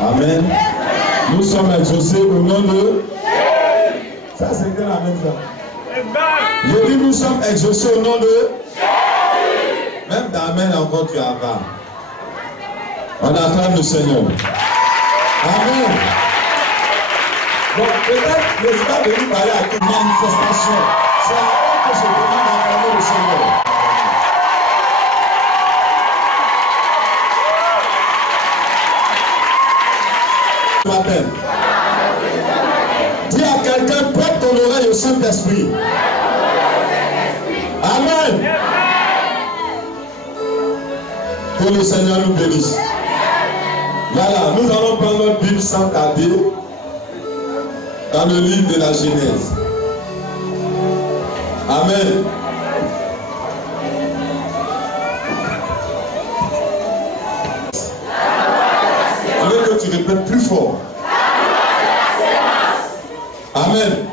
Amen. Nous sommes exaucés au nom de... Ça c'est que la même chose. Je dis nous sommes exaucés au nom de... Même d'Amen encore tu as pas. On acclame le Seigneur. Amen. Bon, peut-être que je ne suis pas venu parler à toute manifestation. C'est à eux que je demande d'acclamer le Seigneur. Matin. Dis à quelqu'un, prête ton oreille au Saint-Esprit. Amen. Que le Seigneur nous bénisse. Voilà, nous allons prendre notre Bible sans tarder dans le livre de la Genèse. Amen. Je veux que tu répètes plus fort. Amen.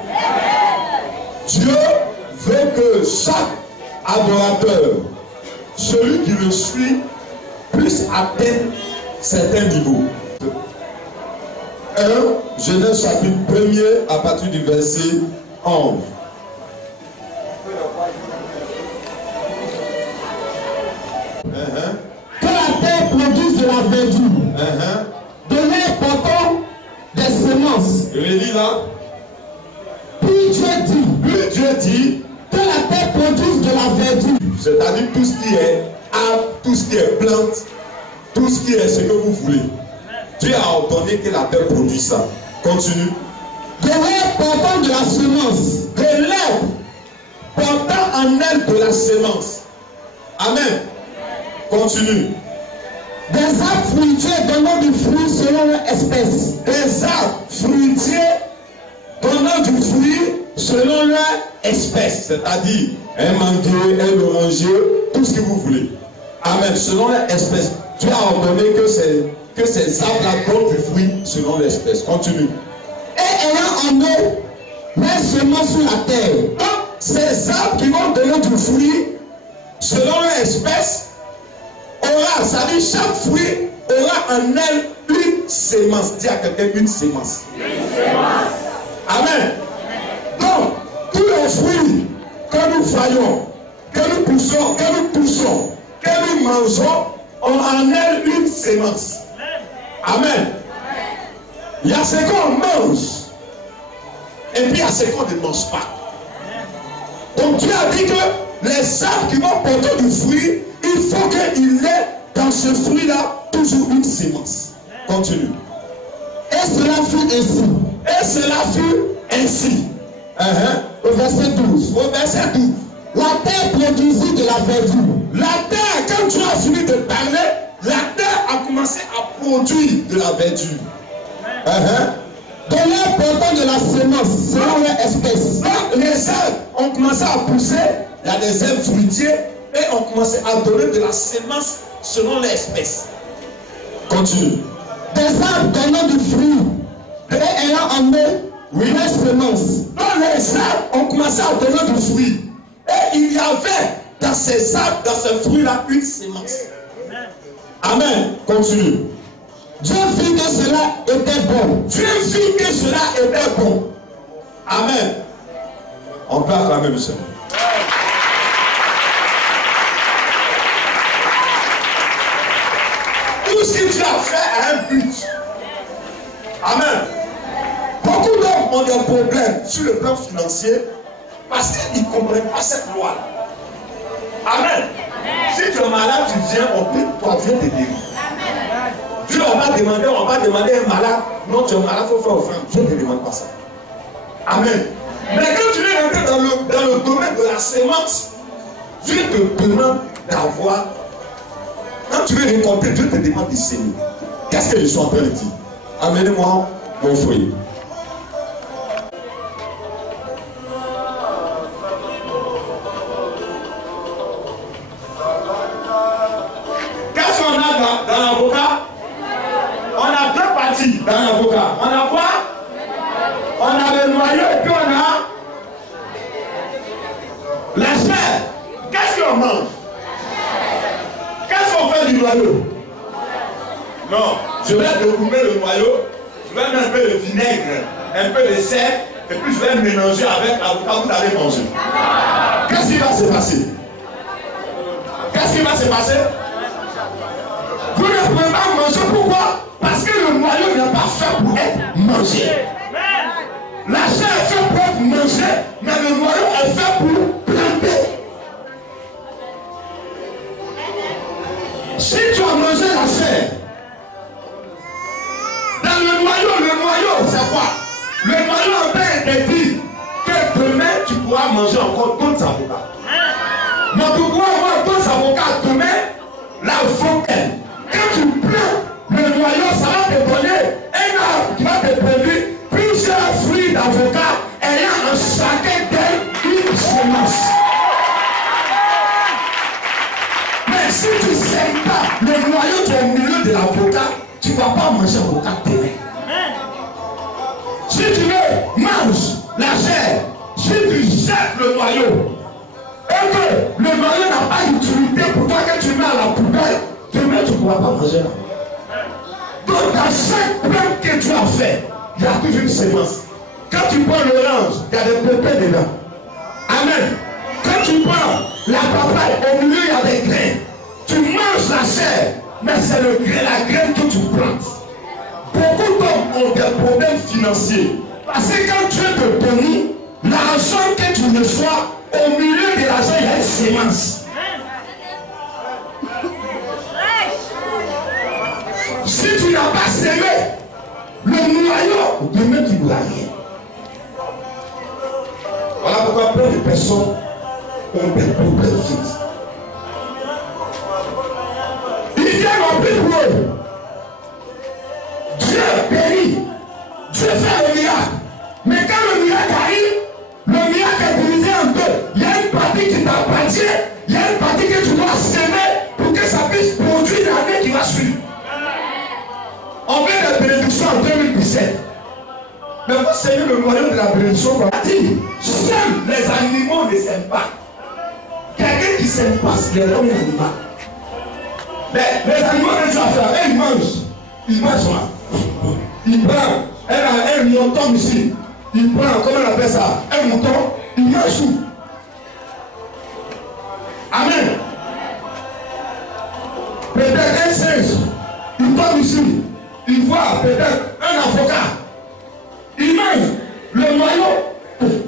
Dieu veut que chaque adorateur, celui qui le suit, puisse atteindre certains niveaux. 1 Genèse chapitre 1er à partir du verset 11. Que la terre produise de la verdure, de l'air portant des semences. Relis là. Puis Dieu dit que la terre produise de la verdure. C'est-à-dire tout ce qui est arbre, tout ce qui est plante, tout ce qui est ce que vous voulez. Dieu a ordonné que la terre produise ça. Continue. De l'air portant de la semence. De l'herbe portant en elle de la semence. Amen. Continue. Des arbres fruitiers donnant du fruit selon leur espèce. Des arbres fruitiers donnant du fruit selon leur espèce. C'est-à-dire un manguier, un oranger, tout ce que vous voulez. Amen. Selon leur espèce. Dieu a ordonné que ces arbres-là donnent du fruit selon l'espèce. Continue. Et ayant en eux leur semence sur la terre. Donc, ces arbres qui vont donner du fruit selon leur espèce aura, ça dit chaque fruit aura en elle une sémence. Dis à quelqu'un une sémence. Une sémence. Amen. Donc, tous les fruits que nous voyons, que nous poussons, que nous mangeons, ont en elle une sémence. Amen. Il y a ce qu'on mange et puis il y a ce qu'on ne mange pas. Donc Dieu a dit que les arbres qui vont porter du fruit, il faut qu'il ait dans ce fruit-là toujours une sémence. Continue. Et cela fut ainsi. Et cela fut ainsi. Au verset 12. Au verset 12. La terre produisit de la verdure. La terre, quand tu as fini de parler, la terre a commencé à produire de la verdure. De l'air portant de la semence selon leur espèce. Donc les arbres ont commencé à pousser, il y a des arbres fruitiers, et ont commencé à donner de la semence selon l'espèce. Continue. Des arbres donnant du fruit et ayant en eux leur semence. Donc les arbres ont commencé à donner du fruit. Et il y avait dans ces arbres, dans ces fruits-là, une semence. Amen. Continue. Dieu vit que cela était bon. Dieu vit que cela était bon. Amen. On peut acclamer le Seigneur. Tout ce que Dieu a fait a un but. Amen. Beaucoup d'hommes ont des problèmes sur le plan financier parce qu'ils ne comprennent pas cette loi. Amen. Si tu es malade, tu viens, on peut, toi, Dieu te guérit. Dieu, on va demander à un malade, non, tu es malade, il faut faire offrande. Dieu ne te demande pas ça. Amen. Mais quand tu es rentré dans le domaine de la sémence, Dieu te demande d'avoir. Quand tu veux récolter, Dieu te demande de semer. Qu'est-ce que je suis en train de dire? Amenez-moi mon fruit. La chair, qu'est-ce qu'on mange? Qu'est-ce qu'on fait du noyau? Non, je vais découper le noyau, je vais mettre un peu de vinaigre, un peu de sel, et puis je vais le mélanger avec l'avocat, vous allez manger. Qu'est-ce qui va se passer? Qu'est-ce qui va se passer? Vous ne pouvez pas manger, pourquoi? Parce que le noyau n'est pas fait pour être mangé. La chair est faite pour être mangée, mais le noyau est fait pour planter. Si tu as mangé la chair, dans le noyau, c'est quoi? Le noyau en train de dire que demain tu pourras manger encore d'autres avocats. Mais pour pouvoir avoir d'autres avocats demain, l'avocat, quand tu prends le noyau, ça va te donner un arbre qui va te produire plusieurs fruits d'avocat ayant en chacun d'elles une semence. Mais si tu ne sèmes pas le noyau qui est au milieu de l'avocat, tu ne vas pas manger avocat demain. Si tu veux, mange la chair. Si tu jettes le noyau, et que le noyau n'a pas d'utilité pour toi que tu mets à la poubelle, demain tu ne pourras pas manger là. Donc dans chaque plante que tu as fait, il y a toujours une semence. Quand tu prends l'orange, il y a des pépins dedans. Amen. Quand tu prends la papaye, au milieu il y a des grains. Tu manges la chair, mais c'est le grain, la graine que tu plantes. Beaucoup d'hommes ont des problèmes financiers. Parce que quand Dieu te bénit, l'argent que tu reçois, au milieu de l'argent, il y a une sémence. Si tu n'as pas sémé le noyau, demain tu ne dois rien. Voilà pourquoi plein de personnes ont des problèmes financiers. Ils viennent en plus pour eux. Dieu bénit, Dieu fait le miracle. Mais quand le miracle arrive, le miracle est divisé en deux. Il y a une partie qui t'appartient, il y a une partie que tu dois s'aimer pour que ça puisse produire l'année qui va suivre. On fait la bénédiction en 2017. Mais vous savez le noyau de la bénédiction qu'on a dit. Seuls les animaux ne s'aiment pas. Quelqu'un qui ne s'aime pas, c'est l'homme animal. Mais les animaux que tu as fait, ils mangent. Ils mangent là. Il prend un mouton ici. Il prend, comment on appelle ça? Un mouton, il mange tout. Amen. Peut-être un singe, il tombe ici. Il voit peut-être un avocat. Il mange le noyau,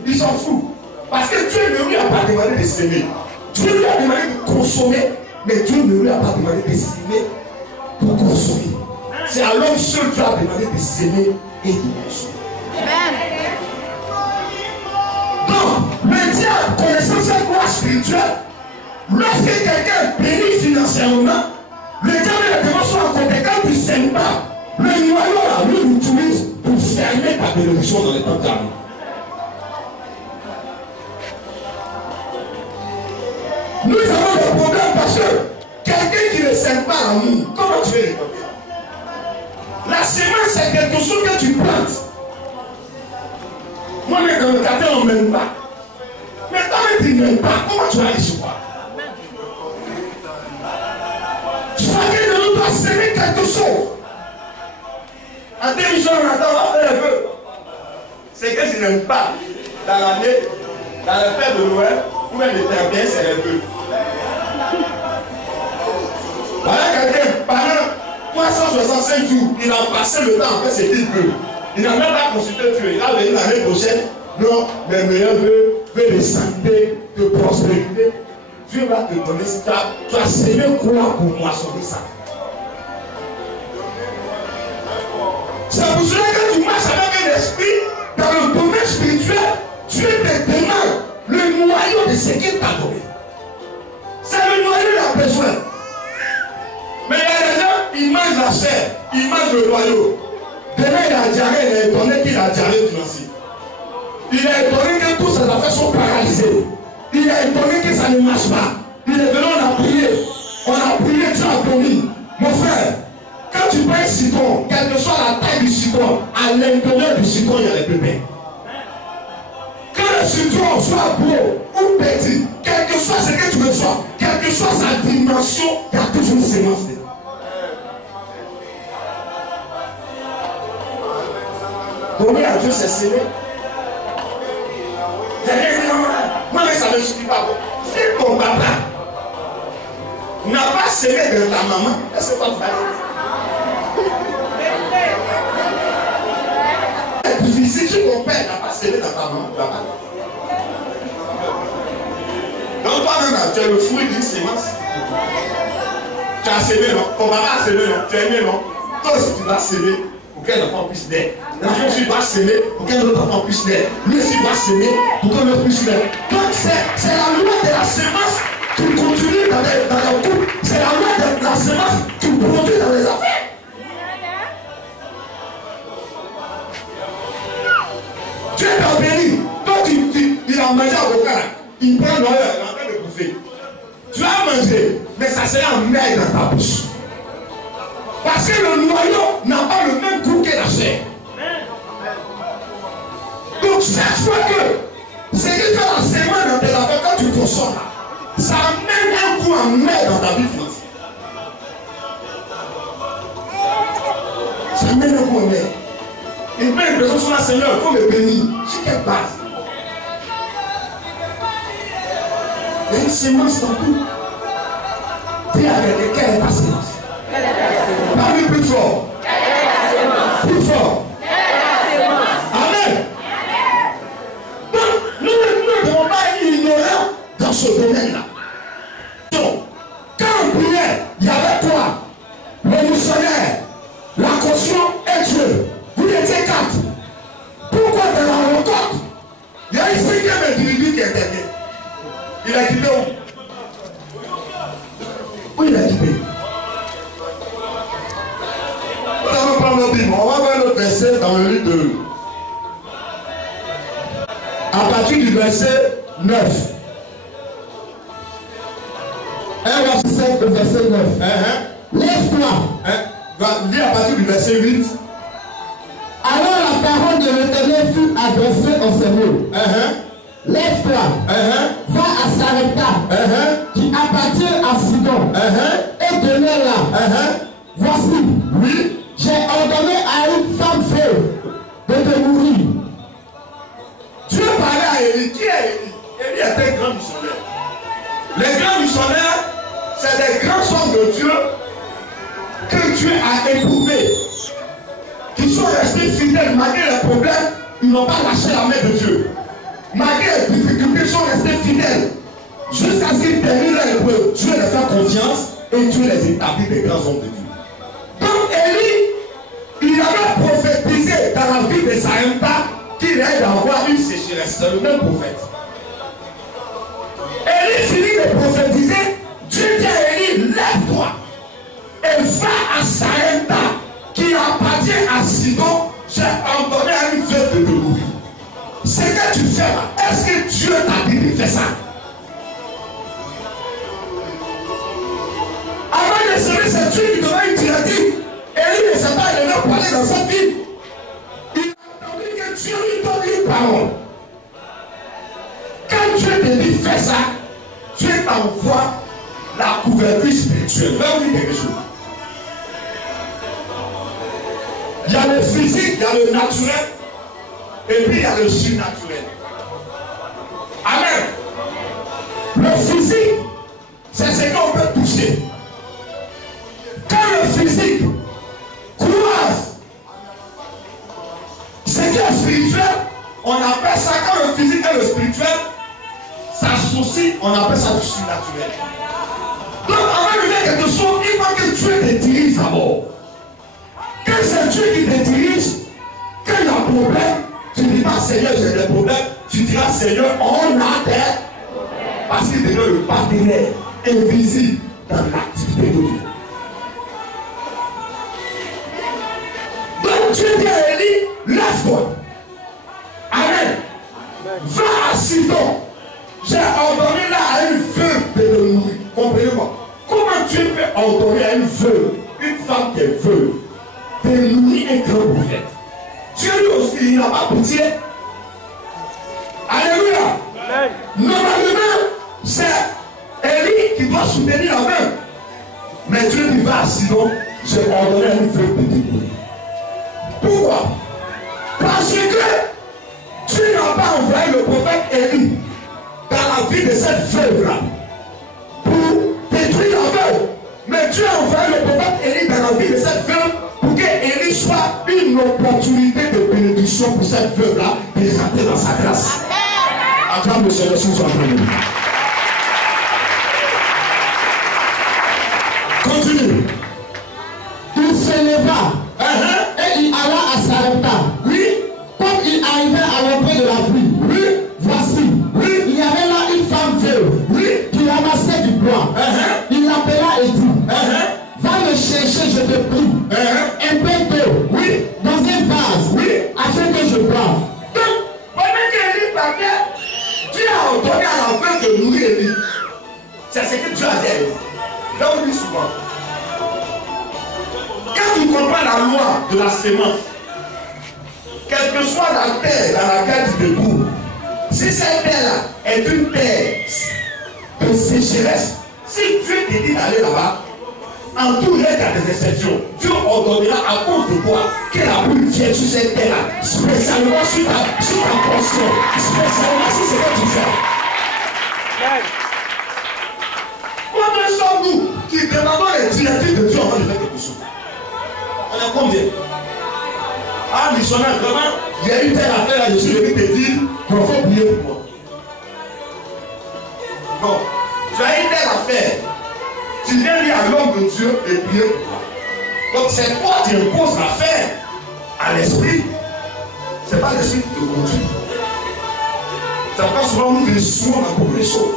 il s'en fout. Parce que Dieu ne lui a pas demandé de s'aimer. Dieu lui a demandé de consommer, mais Dieu ne lui a pas demandé de s'aimer pour consommer. C'est à l'homme seul qui a demandé de s'aimer et de consommer. Donc, le diable, connaissant cette loi spirituelle, lorsque quelqu'un est béni financièrement, le diable est devant son côté. Quand tu ne s'aimes pas, le noyau là, lui l'utilise pour fermer ta bénédiction dans les temps d'armes. Nous avons des problèmes parce que quelqu'un qui ne s'aime pas l'amour, comment tu veux récolter? La semence, c'est quelque chose que tu plantes. Moi, mais quand le quartier, on ne m'aime pas. Mais toi, tu ne m'aimes pas, comment tu vas recevoir? Chacun de nous doit s'aimer quelque chose. En 2000 ans, on va faire le vœu. C'est que je n'aime pas dans l'année, dans le fête de Noël, ou même le terre bien, c'est le vœu. Voilà quelqu'un, pendant 365 jours, il a passé le temps à faire ce qu'il veut. Il n'a même pas consulté Dieu. Il a venu l'année prochaine. Non, les meilleurs vœux de santé, de prospérité. Dieu va te donner ça. Tu as semé quoi pour moissonner ça? C'est pour cela que tu marches avec un esprit dans le domaine spirituel. Dieu te demande le noyau de ce qu'il t'a donné. C'est le noyau qu'il a besoin. Mais il y a des gens, ils mangent la chair, ils mangent le noyau. Demain, il a diarrhée, il est étonné qu'il a diarrhée financière. Il est étonné que toutes ses affaires sont paralysées. Il est étonné que ça ne marche pas. Il est venu, on a prié, Dieu a promis. Mon frère, quand tu prends un citron, quelle que soit la taille du citron, à l'intérieur du citron, il y a les pépins. Quand le citron soit gros ou petit, quelle que soit sa dimension, il y a toujours une sémence dedans. Donner à Dieu, c'est s'aimer. Moi, mais ça ne suffit pas. Si ton papa n'a pas s'aimé de ta maman, est-ce que tu vas faire? Si ton père n'a pas s'aimé dans ta maman, tu vas pas. Donc toi-même, tu es le fruit d'une sémence. Tu as sémé, non? Ton papa a sémé, non? Tu es aimé, non? Toi aussi, tu vas s'aimer pour qu'un enfant puisse naître. L'enfant aussi doit s'aimer pour qu'un autre enfant puisse naître. Lui aussi doit s'aimer pour qu'un autre puisse naître. Donc c'est la loi de la sémence qui continue dans le couple. C'est la loi de la sémence qui produit dans les affaires. Tu es dans béni. Donc il a mangé à Boka. Il prend l'oeil, il est en train de bouffer. Tu as mangé, mais ça sera en maille dans ta bouche. Parce que le noyau n'a pas le même goût que la chair. Donc chaque fois que c'est que tu as la sémence dans tes affaires, quand tu consommes, ça amène un goût en maille dans ta vie financière. Ça amène un goût en maille. Une belle personne sur la Seigneur, il faut me bénir. Sur quelle base? Il y a une sémence dans tout. Dis avec quelle est ta sémence? Parle plus fort. Plus fort. Amen. Donc, nous ne devons pas être ignorants dans ce domaine-là. Donc, quand on priait, il y avait toi, le missionnaire, la caution et Dieu. Vous étiez 4. Pourquoi dans la rencontre, il y a une 5e individu qui intervient? Il a quitté où? Où il a quitté? On va prendre notre Bible. On va voir le verset dans le livre de... À partir du verset 9. Un verset, le verset 9. Lève-toi. Lis à partir du verset 8. Alors la parole de l'Éternel fut adressée en ces mots. Lève-toi, va à Sarepta, qui appartient à Sidon, et demeure-là. Voici, oui, j'ai ordonné à une femme veuve de te mourir. Dieu parlait à Élie. Qui est Élie? Élie était grand missionnaire. Les grands missionnaires, c'est des grands hommes de Dieu que Dieu a éprouvés, qui sont restés fidèles malgré les problèmes. Ils n'ont pas lâché la main de Dieu. Malgré les difficultés, ils sont restés fidèles jusqu'à ce qu'ils terminent leur épreuve. Dieu les fait confiance et Dieu les établit des grands hommes de Dieu. Donc Élie, il avait prophétisé dans la vie de Sarepta qu'il allait avoir une sécheresse. C'est le même prophète. Élie finit de prophétiser. Dieu dit à Élie, lève-toi et va à Sarepta qui appartient à Sidon. J'ai ordonné à une veuve de mourir. Ce que tu fais là, est-ce que Dieu t'a dit de faire ça? Avant de semer, c'est Dieu qui devait une directive. Élie ne sait pas, il est là pour aller dans sa vie. Il a entendu que Dieu lui donne une parole. Quand Dieu te dit fais ça, Dieu t'envoie la couverture spirituelle. Là où il y a quelque chose. Il y a le physique, il y a le naturel, et puis il y a le surnaturel. Amen. Le physique, c'est ce qu'on peut toucher. Quand le physique croise ce qui est spirituel, on appelle ça, quand le physique et le spirituel s'associent, on appelle ça du surnaturel. Donc avant de faire quelque chose, il faut que Dieu te dirige d'abord. Quand c'est Dieu qui te dirige, quand il y a un problème, tu ne dis pas Seigneur, j'ai des problèmes, tu diras Seigneur, on a des problèmes. Parce qu'il devient le partenaire invisible dans l'activité de Dieu. Donc Dieu dit à Élie, lève-toi. Amen. Va à Sidon. J'ai ordonné là à une veuve de le mourir. Comprenez-moi. Comment Dieu peut ordonner à une veuve, une femme qui est veuve, de nourrir un grand prophète? Dieu lui aussi, il n'a pas pitié. Alléluia. Normalement, c'est Élie dois soutenir la main. Mais Dieu dit va, sinon j'ai ordonné à une feuille de découvrir. Pourquoi? Parce que tu n'as pas envoyé le prophète Élie dans la vie de cette veuve-là pour détruire la veuve. Mais Dieu a envoyé le prophète Élie dans la vie de cette veuve pour qu'Élie soit une opportunité de bénédiction pour cette veuve-là et rentrer dans sa grâce. Acclame le Seigneur sur son nom. Continue. Il se leva et il alla à Sarepta. Oui. Comme il arrivait à l'entrée de la ville, Oui. voici, Oui. il y avait là une femme veuve qui ramassait du bois. Il l'appela et dit, va me chercher, je te prie, un peu d'eau dans un vase, afin que je boive. Donc, pendant qu'Élie partait, Dieu a ordonné à la veuve de nourrir Élie. C'est ce que Dieu a dit. Je vous dis souvent. Quand tu comprends la loi de la sémence, quelle que soit la terre dans laquelle tu te trouves, si cette terre-là est une terre de sécheresse, si Dieu te dit d'aller là-bas, en tous les cas des exceptions, Dieu ordonnera à cause de toi que la pluie vienne sur cette terre-là, spécialement sur ta portion, spécialement sur ce que tu fais. Combien sommes-nous qui demandons les directives de Dieu avant de faire quelque chose? On est combien? Ah, missionnaire, vraiment, il y a une telle affaire là, je suis venu te dire qu'il faut prier pour moi. Non, tu as une telle affaire. Tu viens dire à l'homme de Dieu et prier pour toi. Donc c'est toi qui imposes l'affaire à l'esprit. Ce n'est pas l'esprit qui te conduit. C'est pourquoi souvent nous réussissons à beaucoup de choses.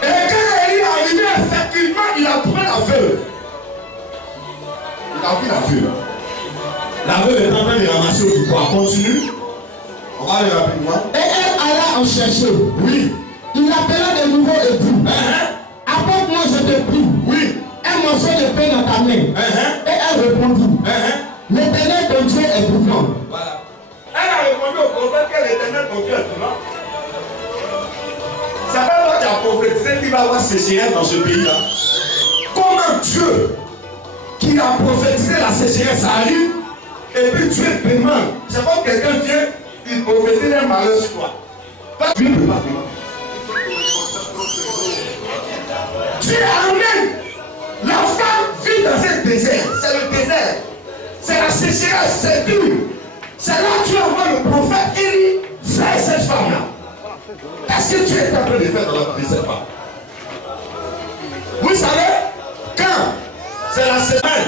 Et quand il est arrivé, effectivement, il a trouvé la veuve. Il a vu la veuve. La veuve est en train de ramasser au bois. Continue. On va aller rapidement. Et elle alla en chercher. Oui. Il l'appela de nouveau et dit, apporte-moi, je te prie, un morceau de pain dans ta main. Et elle répondit, l'Éternel ton Dieu est vivant. Voilà. Elle a répondu au prophète que l'Éternel ton Dieu est vivant. C'est pas toi qui as prophétisé qu'il va y avoir sécheresse dans ce pays-là. Comment Dieu, qui a prophétisé la sécheresse, arrive et puis Dieu demande. C'est comme quelqu'un vient, il prophétise un malheur sur toi. Pas Dieu ne peut pas vivre. Dieu amène. La femme vit dans un désert. C'est le désert. C'est la sécheresse. C'est dur. C'est là que Dieu envoie le prophète Élie vers cette femme-là. Qu'est-ce que Dieu est en train de faire dans la vie de cette femme? Vous savez, quand c'est la semaine,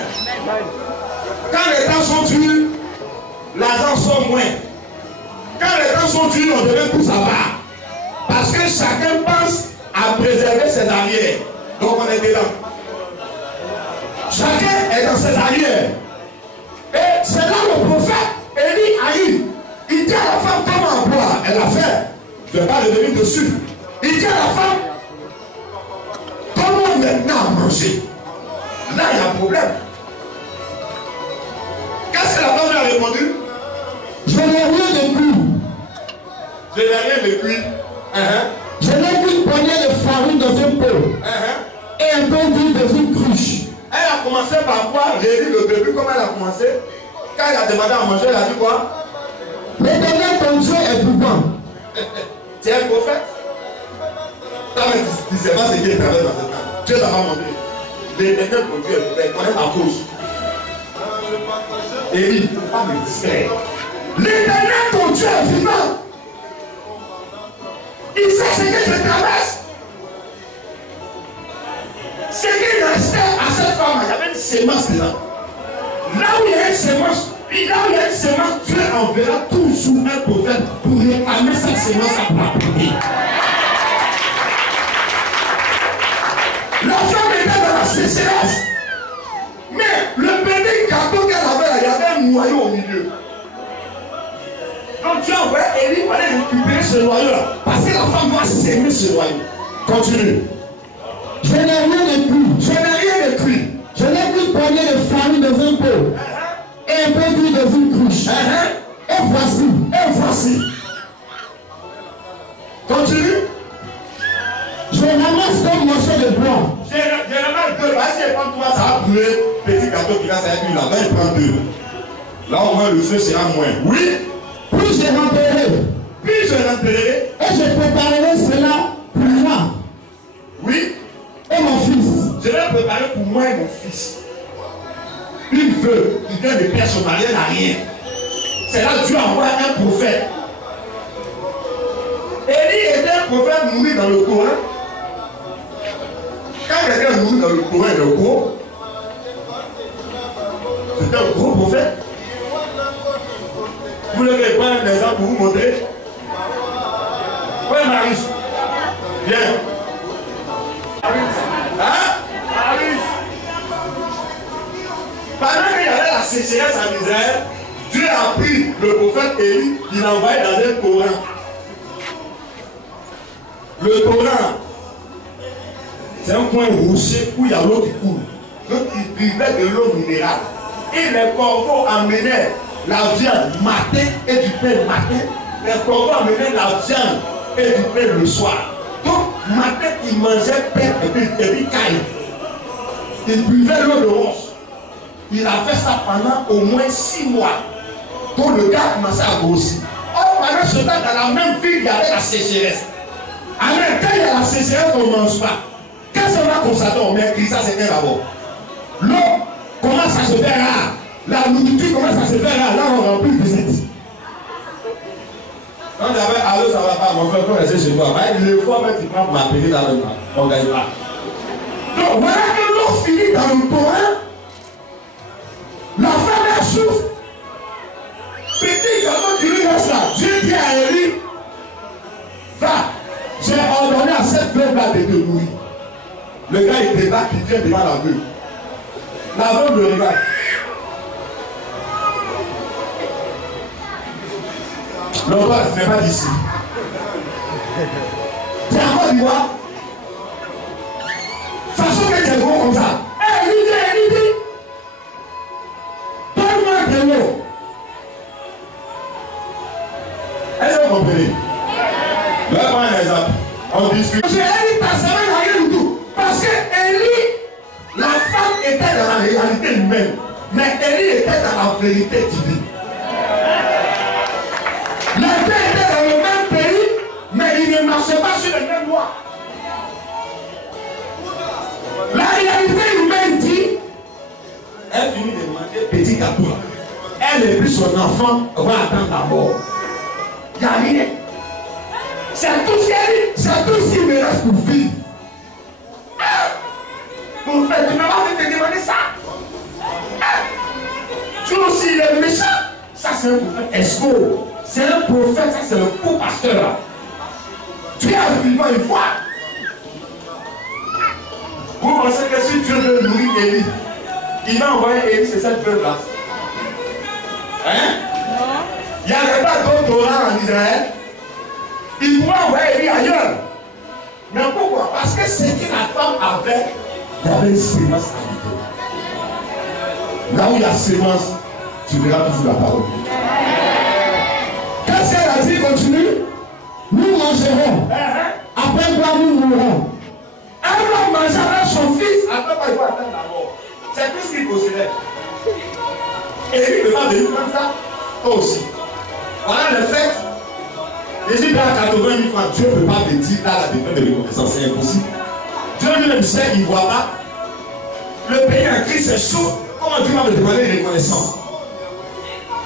quand les temps sont durs, l'argent sort moins. Quand les temps sont durs, on devait tout savoir. Parce que chacun pense à préserver ses arrières. Donc on est dedans. Chacun est dans ses arrières. Et c'est là le prophète Élie arrive. Il dit à la femme comment boire. Elle a fait. Je ne vais pas revenir dessus. Il dit à la femme comment maintenant manger. Là il y a un problème. Qu'est-ce que la femme lui a répondu? Je n'ai rien de cuit. Je n'ai rien de cuit. Je n'ai qu'une poignée de farine dans un pot. Et un peu d'huile dans une cruche. Elle a commencé par quoi? J'ai dit le début, comment elle a commencé? Quand elle a demandé à manger, elle a dit quoi? L'Éternel ton Dieu est vivant. Tu es un prophète? Tu ne sais pas ce qu'il travaille dans cette table. Dieu l'a pas montré. L'Éternel ton Dieu est vivant. Il connaît ta cause. Et il ne faut pas me distraire. L'Éternel ton Dieu est vivant. Il sait ce que je traverse. Ce qui restait à cette femme, il y avait une sémence là. Là où il y a une sémence, Dieu enverra toujours un prophète pour réclamer cette sémence à propre. La femme était dans la sécheresse. Mais le petit gâteau qu'elle avait, il y avait un noyau au milieu. Donc Dieu a envoyé Élie pour aller récupérer ce noyau-là. Parce que la femme doit s'aimer ce noyau. Continue. Je n'ai rien de cuit. Je n'ai rien de cuit. Je n'ai qu'une poignée de farine dans un pot. Et un peu d'huile dans une cruche. Et voici. Et voici. Continue. morceau de bois. Généralement, 2. Parce qu'il prend 3, ça va brûler. Petit gâteau qui va s'arrêter là-bas, il prend 2. Là, au moins, le feu sera moins. Oui. Puis je rentrerai. Puis je rentrerai. Et je préparerai cela pour moi. Oui. Et mon fils. Je vais préparer pour moi et mon fils. Une veuve qui vient de perdre son mari, elle n'a rien. C'est là que Dieu envoie un prophète. Élie était un prophète mouru dans le Coran. Quand quelqu'un mouru dans le Coran, le gros, c'était un gros prophète. Vous devez prendre un exemple pour vous montrer. Oui, Marius. Viens. Hein? Pendant qu'il y avait la sécheresse en Israël, Dieu a pris le prophète Élie, il l'a envoyé dans un Coran. Le Coran, c'est un coin rocher où il y a l'eau qui coule. Donc il buvait de l'eau minérale. Et les corbeaux amenaient la viande matin et du pain matin. Les corbeaux amenaient la viande et du pain le soir. Donc matin il mangeait pain et puis caille. Il buvait l'eau de roche. Il a fait ça pendant au moins 6 mois. Donc le gars commençait à grossir. Or, pendant ce temps, dans la même ville, il y avait la sécheresse. Alors, quand il y a la sécheresse, on ne mange pas. Qu'est-ce qu'on va constater? On met ça, c'est un d'abord. L'eau commence à se faire rare. La nourriture commence à se faire rare. Là, on remplit de visite. Quand j'avais allô, ça va pas, mon frère, quand rester chez toi. Le fois, tu prends pour m'appeler dans le temps. On ne gagne pas. Donc, voilà que l'eau finit dans le Coran. La femme elle souffre. Petit garçon qui lui reste là. Dieu dit à Élie, va, j'ai ordonné à cette veuve-là de te nourrir. Le gars il débat, il vient devant la veuve. La veuve le regarde. L'autre, ce n'est pas d'ici. C'est encore du roi. Façon que tu es gros comme ça. Élie dit. De l'eau. Est-ce que vous comprenez? Je vais prendre un exemple. On discute. J'ai dit ta semaine n'a rien du tout. Parce que Élie, la femme était dans la réalité humaine. Mais Élie était dans la vérité divine. Les deux étaient dans le même pays, mais ils ne marchaient pas sur les mêmes lois. La réalité humaine dit, elle finit de manger petit gâteau. Elle et puis son enfant va attendre la mort. Il n'y a rien. C'est tout ce qu'il me reste pour vivre. Pour faire, tu ne vas pas te demander ça. Tu aussi, il est méchant. Ça, c'est un prophète escroc. C'est un prophète, ça, c'est le faux pasteur. Tu es un vivant une fois. Vous pensez que si Dieu veut nourrir Élie, il va envoyer Élie, c'est cette veuve-là. Hein? Il n'y avait pas d'autre Torah en Israël. Il pouvait envoyer Élie ailleurs. Mais pourquoi? Parce que ce que la femme avait, il y avait une sémence à l'idée. Là où il y a sémence, tu verras toujours la parole. Qu'est-ce qu'elle a dit? Continue. Nous mangerons. Après quoi nous mourrons. Un homme mangera son fils. Après quoi il va attendre la mort. C'est tout ce qu'il possédait. Et lui, il ne peut pas venir comme ça. Toi aussi. Voilà le fait. Jésus a 80 000 francs. Dieu ne peut pas te dire là la dépense de reconnaissance. C'est impossible. Dieu lui-même sait qu'il ne voit pas. Le pays en Christ est chaud. Comment Dieu va me demander une reconnaissance?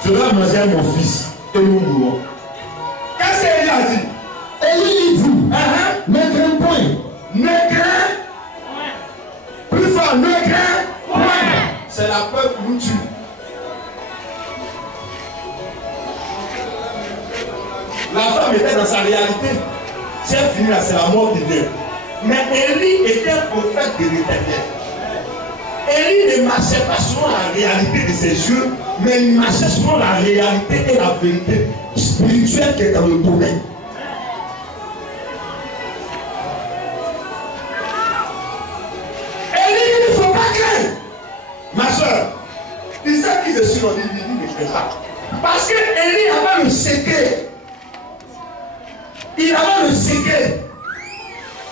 Je dois manger à mon fils. Et nous mourrons. Qu'est-ce qu'Élie a dit? Élie dit, ne crains point. Ne crains. Plus fort, ne crains point. C'est la peur qui nous tue. La femme était dans sa réalité. Si elle finit là, c'est la mort qui vient. Mais Élie était un prophète de l'Éternel. Élie ne marchait pas selon la réalité de ses yeux, mais il marchait selon la réalité et la vérité spirituelle qui est dans le domaine. Élie, il ne faut pas craindre. Ma soeur, il sait qui je suis, on dit, il ne craint pas. Parce que Élie avait le secret. Il avait le secret.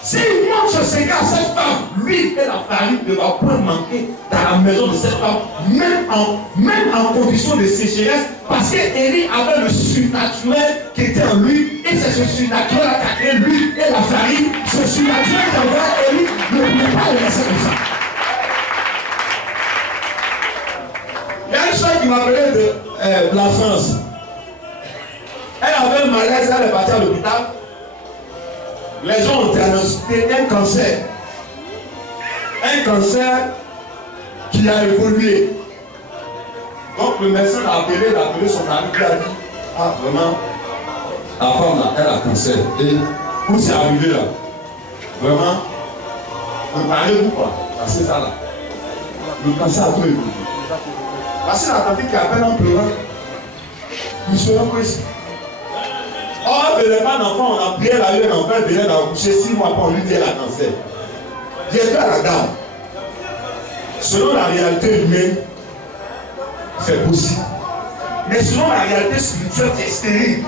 S'il montre ce secret à cette femme, lui et la farine ne va point manquer dans la maison de cette femme, même en condition de sécheresse, parce qu'Élie avait le surnaturel qui était en lui, et c'est ce surnaturel qui a créé lui et la farine. Ce surnaturel qui a créé Élie ne pouvait pas le laisser comme ça. Il y a une soeur qui m'appelait de la France. Elle avait un malaise, elle est partie à l'hôpital. Les gens ont diagnostiqué un cancer. Un cancer qui a évolué. Donc le médecin l'a appelé son ami, qui a dit, ah vraiment, la femme là, elle a cancer. Et où c'est arrivé là? Vraiment, préparez-vous quoi? Parce que ça là, le cancer a tout évolué. Parce que la tante qui appelle en pleurant, nous serons ici. Or, elle ne venait pas d'enfant, on a prié, elle a eu un enfant, elle venait d'accoucher 6 mois après, on lui dit elle a cancer. J'ai dit à la dame, selon la réalité humaine, c'est possible. Mais selon la réalité spirituelle, c'est stérile.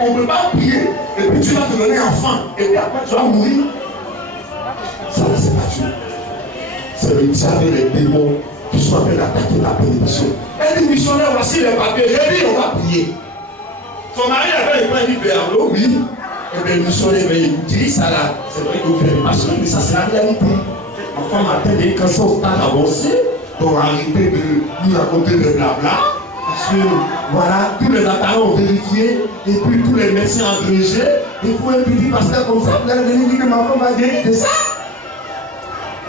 On ne peut pas prier, et puis tu vas te donner un enfant, et puis après tu vas mourir. Ça, c'est pas Dieu. C'est le diable et les démons qui sont en train d'attaquer la bénédiction. Elle dit, missionnaire, voici les papiers. J'ai dit, on va prier. Son mari avait le point du berlo, oui. Et bien, le missionnaire, mais il dit ça là. C'est vrai que vous faites pas sûr, mais ça, c'est la réalité. Enfin, ma tête est quand ça au stade avancé, pour arrêter de nous raconter de blabla. Parce que, voilà, tous les apparents ont vérifié, et puis tous les médecins ont agrégé. Et pour un petit pasteur comme ça, vous allez venir dire que ma femme va guérir de ça.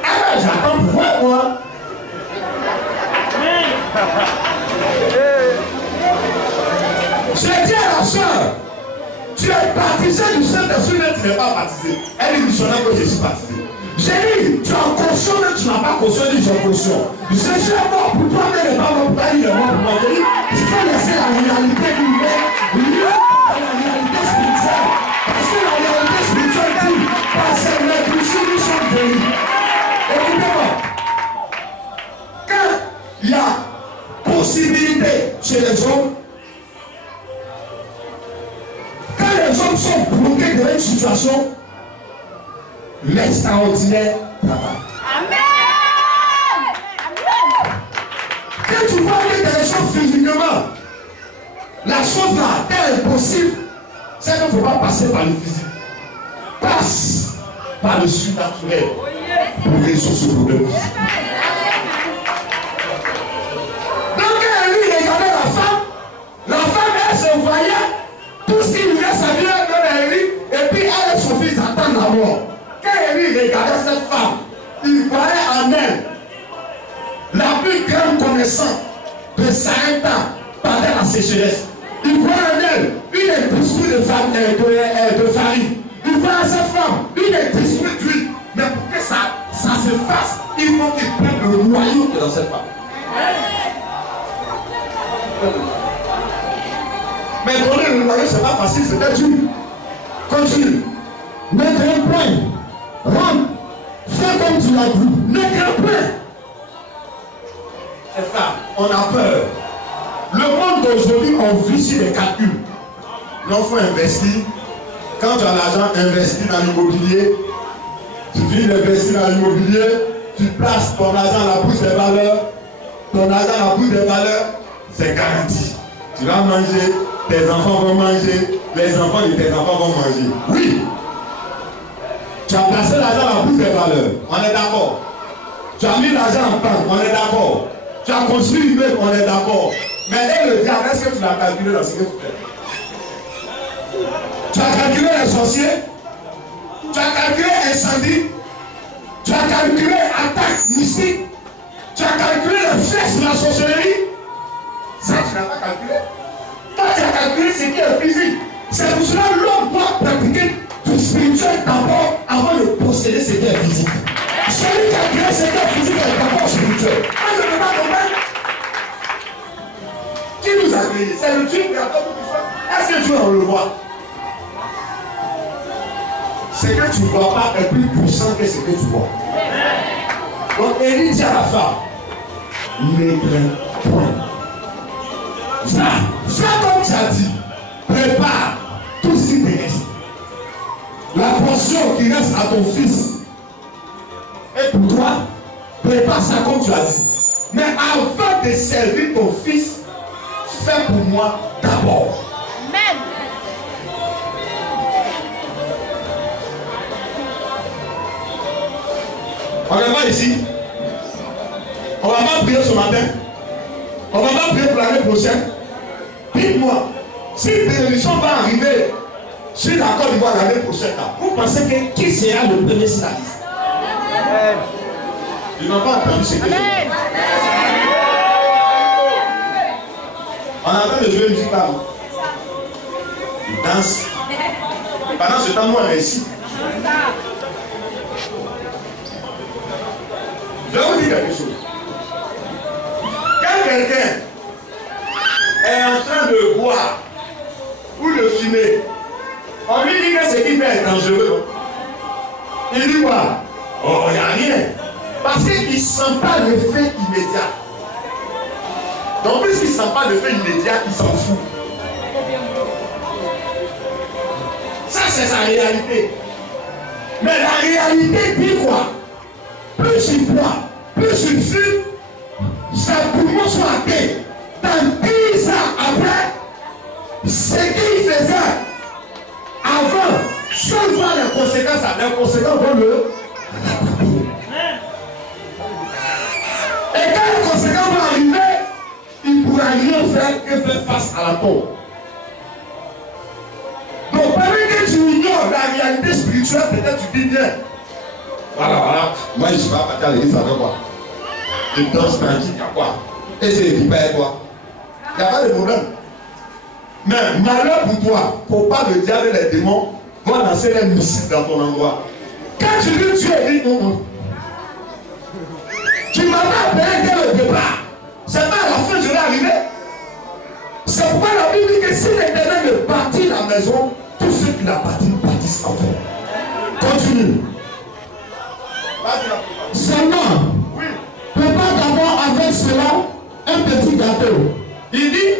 Ah, j'attends pour voir, moi. J'ai dit à la soeur, tu es baptisé du Saint-Esprit, mais tu n'es pas baptisé. Elle est missionnaire que je suis baptisé. J'ai dit, tu as conscience, mais tu n'as pas conscience, dit j'ai conscience. Je suis mort pour toi, mais il n'est pas mort pour toi, il est mort pour moi. J'ai dit, il faut laisser la réalité humaine, liée à la réalité spirituelle. Parce que la réalité spirituelle dit, parce que les blessures nous sont guéris. Écoutez-moi, quand il y a possibilité chez les hommes, quand les hommes sont bloqués dans une situation, l'extraordinaire travail. Amen. Quand tu vois que des choses physiquement, la chose là, elle est possible, c'est qu'il ne faut pas passer par le physique. Passe par le surnaturel pour résoudre ce problème physique. Donc quand elle regardait la femme elle se voyait, tout ce qui lui reste à vivre dans Élie, et puis elle et son fils attendent la mort. Quand Élie regardait cette femme, il voyait en elle la plus grande connaissance de Sarepta pendant la sécheresse. Il voyait en elle une industrie de farine. Il voyait à cette femme une industrie d'huile. Mais pour que ça se fasse, il faut qu'il prenne le noyau qui est dans cette femme. Mais donner le noyau, c'est pas facile, c'est dur. Continue. Ne crains point. Rentre. Fais comme tu l'as dit. Ne crains point. C'est ça, on a peur. Le monde d'aujourd'hui, on vit sur les calculs. Non, il faut investir. Quand tu as l'argent, investis dans l'immobilier. Tu finis d'investir dans l'immobilier, tu places ton argent à la bourse des valeurs. Ton argent à la bourse des valeurs, c'est garanti. Tu vas manger, tes enfants vont manger, les enfants de tes enfants vont manger. Oui. Tu as placé l'argent à la bourse des valeurs, on est d'accord. Tu as mis l'argent en banque, on est d'accord. Tu as construit une maison, on est d'accord. Mais elle le diable, est-ce que tu l'as calculé dans ce que tu fais? Tu as calculé les sorciers, tu as calculé incendie, tu as calculé attaque mystique, tu as calculé les flèches de la sorcellerie. Ça, tu n'as pas calculé. Toi, tu as calculé ce qui est physique. C'est pour cela que l'homme doit pratiquer du spirituel d'abord avant de posséder ce qui est physique. Celui qui a créé ce qui est physique est d'abord spirituel. Moi, je ne peux pas comprendre. Qui nous a créé? C'est le Dieu qui a fait tout ça. Est-ce que Dieu, on le voit? Ce que tu ne vois pas est plus puissant que ce que tu vois. Donc, Élie dit à la femme, ne crains point. Fais comme tu as dit. Prépare tout ce qui te reste. La portion qui reste à ton fils. Et pour toi, prépare ça comme tu as dit. Mais avant de servir ton fils, fais pour moi d'abord. Amen. On est pas ici. On va pas prier ce matin. On va pas prier pour l'année prochaine. Dites-moi, si une bénédiction va arriver sur la Côte d'Ivoire l'année prochaine, vous pensez que qui sera le premier sur la liste? Ils n'ont pas entendu ce que je dis. On est en train de jouer musique là. Ils dansent. Et pendant ce temps, moi, on est ici. Je vais vous dire quelque chose. Quand quelqu'un est en train de boire ou de fumer, on lui dit que ce qu'il fait est dangereux. Il dit quoi? Oh, il n'y a rien. Parce qu'il ne sent pas l'effet immédiat. Donc, puisqu'il ne sent pas l'effet immédiat, il s'en fout. Ça, c'est sa réalité. Mais la réalité dit quoi? Plus il boit, plus il fume, ses poumons sont atteints. Dans 10 ans après, ce qu'il faisait avant, sans voir les conséquences, les conséquences vont le. Et quand les conséquences vont arriver, il ne pourra rien faire que faire face à la tombe. Donc, pendant que tu ignores la réalité spirituelle, peut-être tu dis bien. Voilà. Moi, je ne suis pas parti à l'église avec quoi. Je danse tranquille, il y a quoi? Et c'est équipé avec quoi? Il n'y a pas de problème. Mais malheur pour toi, il ne faut pas le diable et les démons vont lancer les missiles dans ton endroit. Quand tu dis tu es dit non. Tu ne m'as pas appelé dès le départ. C'est pas à la fin que je vais arriver. C'est pourquoi la Bible dit que si l'Éternel ne bâtit la maison, tous ceux qui la bâtissent en fait. Continue. Seulement, Oui. prépare d'abord avec cela un petit gâteau. Il dit,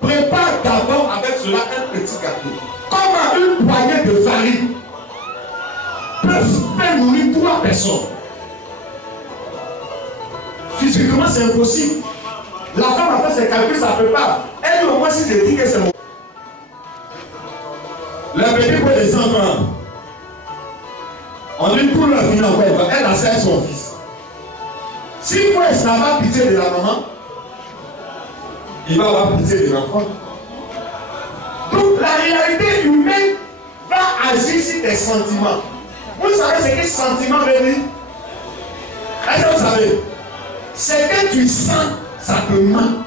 prépare d'abord avec cela un petit gâteau. Comme une poignée de farine peut nourrir 3 personnes. Physiquement, c'est impossible. La femme a fait ses calculs, ça ne peut pas. Elle, au moins, si je dis que c'est mon. Le petit pour les enfants. On dit pour leur vie encore, elle a servi son fils. Si moi, je n'ai pas pitié de la maman, il va avoir pitié de l'enfant. Donc la réalité humaine va agir sur tes sentiments. Vous savez ce que sentiment veut dire? Est-ce que vous savez? C'est que tu sens, ça te ment.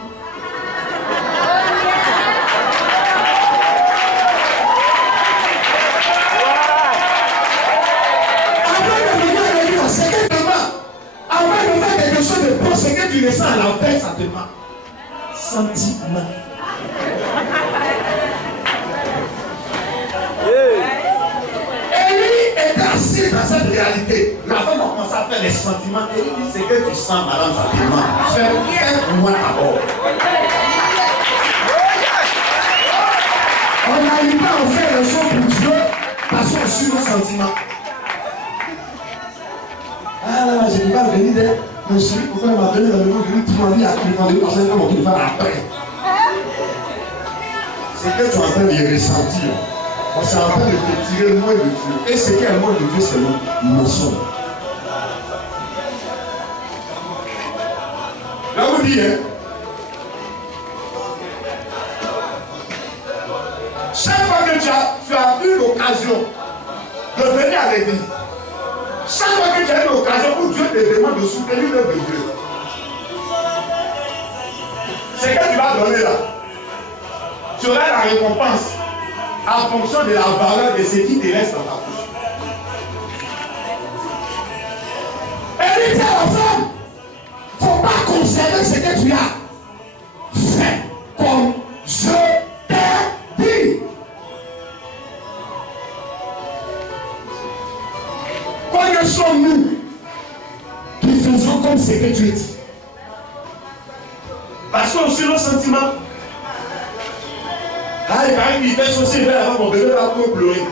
Ce que tu ressens à la fin, ça te ment. Sentiment. Élie est assis dans cette réalité. La femme a commencé à faire les sentiments. Élie dit, ce que tu sens, madame, ça te ment. Fais-moi d'abord. On n'arrive pas à faire les choses pour Dieu parce qu'on suit nos sentiments. Ah, je ne vais pas venir d'elle. Mais je suis pourquoi il m'a donné dans le monde, je lui dis à qui il parce que c'est mon qui va après. C'est que tu es en train de ressentir. On est en train de te tirer loin de Dieu. Et ce qui est loin de Dieu, c'est le mensonge. Là, vous dites, hein? Chaque fois que tu as eu l'occasion de venir à l'église, chaque fois que tu as une occasion où Dieu te demande de soutenir l'œuvre de Dieu, c'est que tu vas donner là. Tu auras la récompense en fonction de la valeur de ce qui te reste dans ta bouche. Et dit à la femme, il ne faut pas conserver ce que tu as. Fais comme je t'ai dit. Combien sommes-nous qui faisons comme ce que tu dis? Parce qu'on suit nos sentiments. Ah, il paraît qu'il fait saucer vers avant mon bébé va trop pleurer.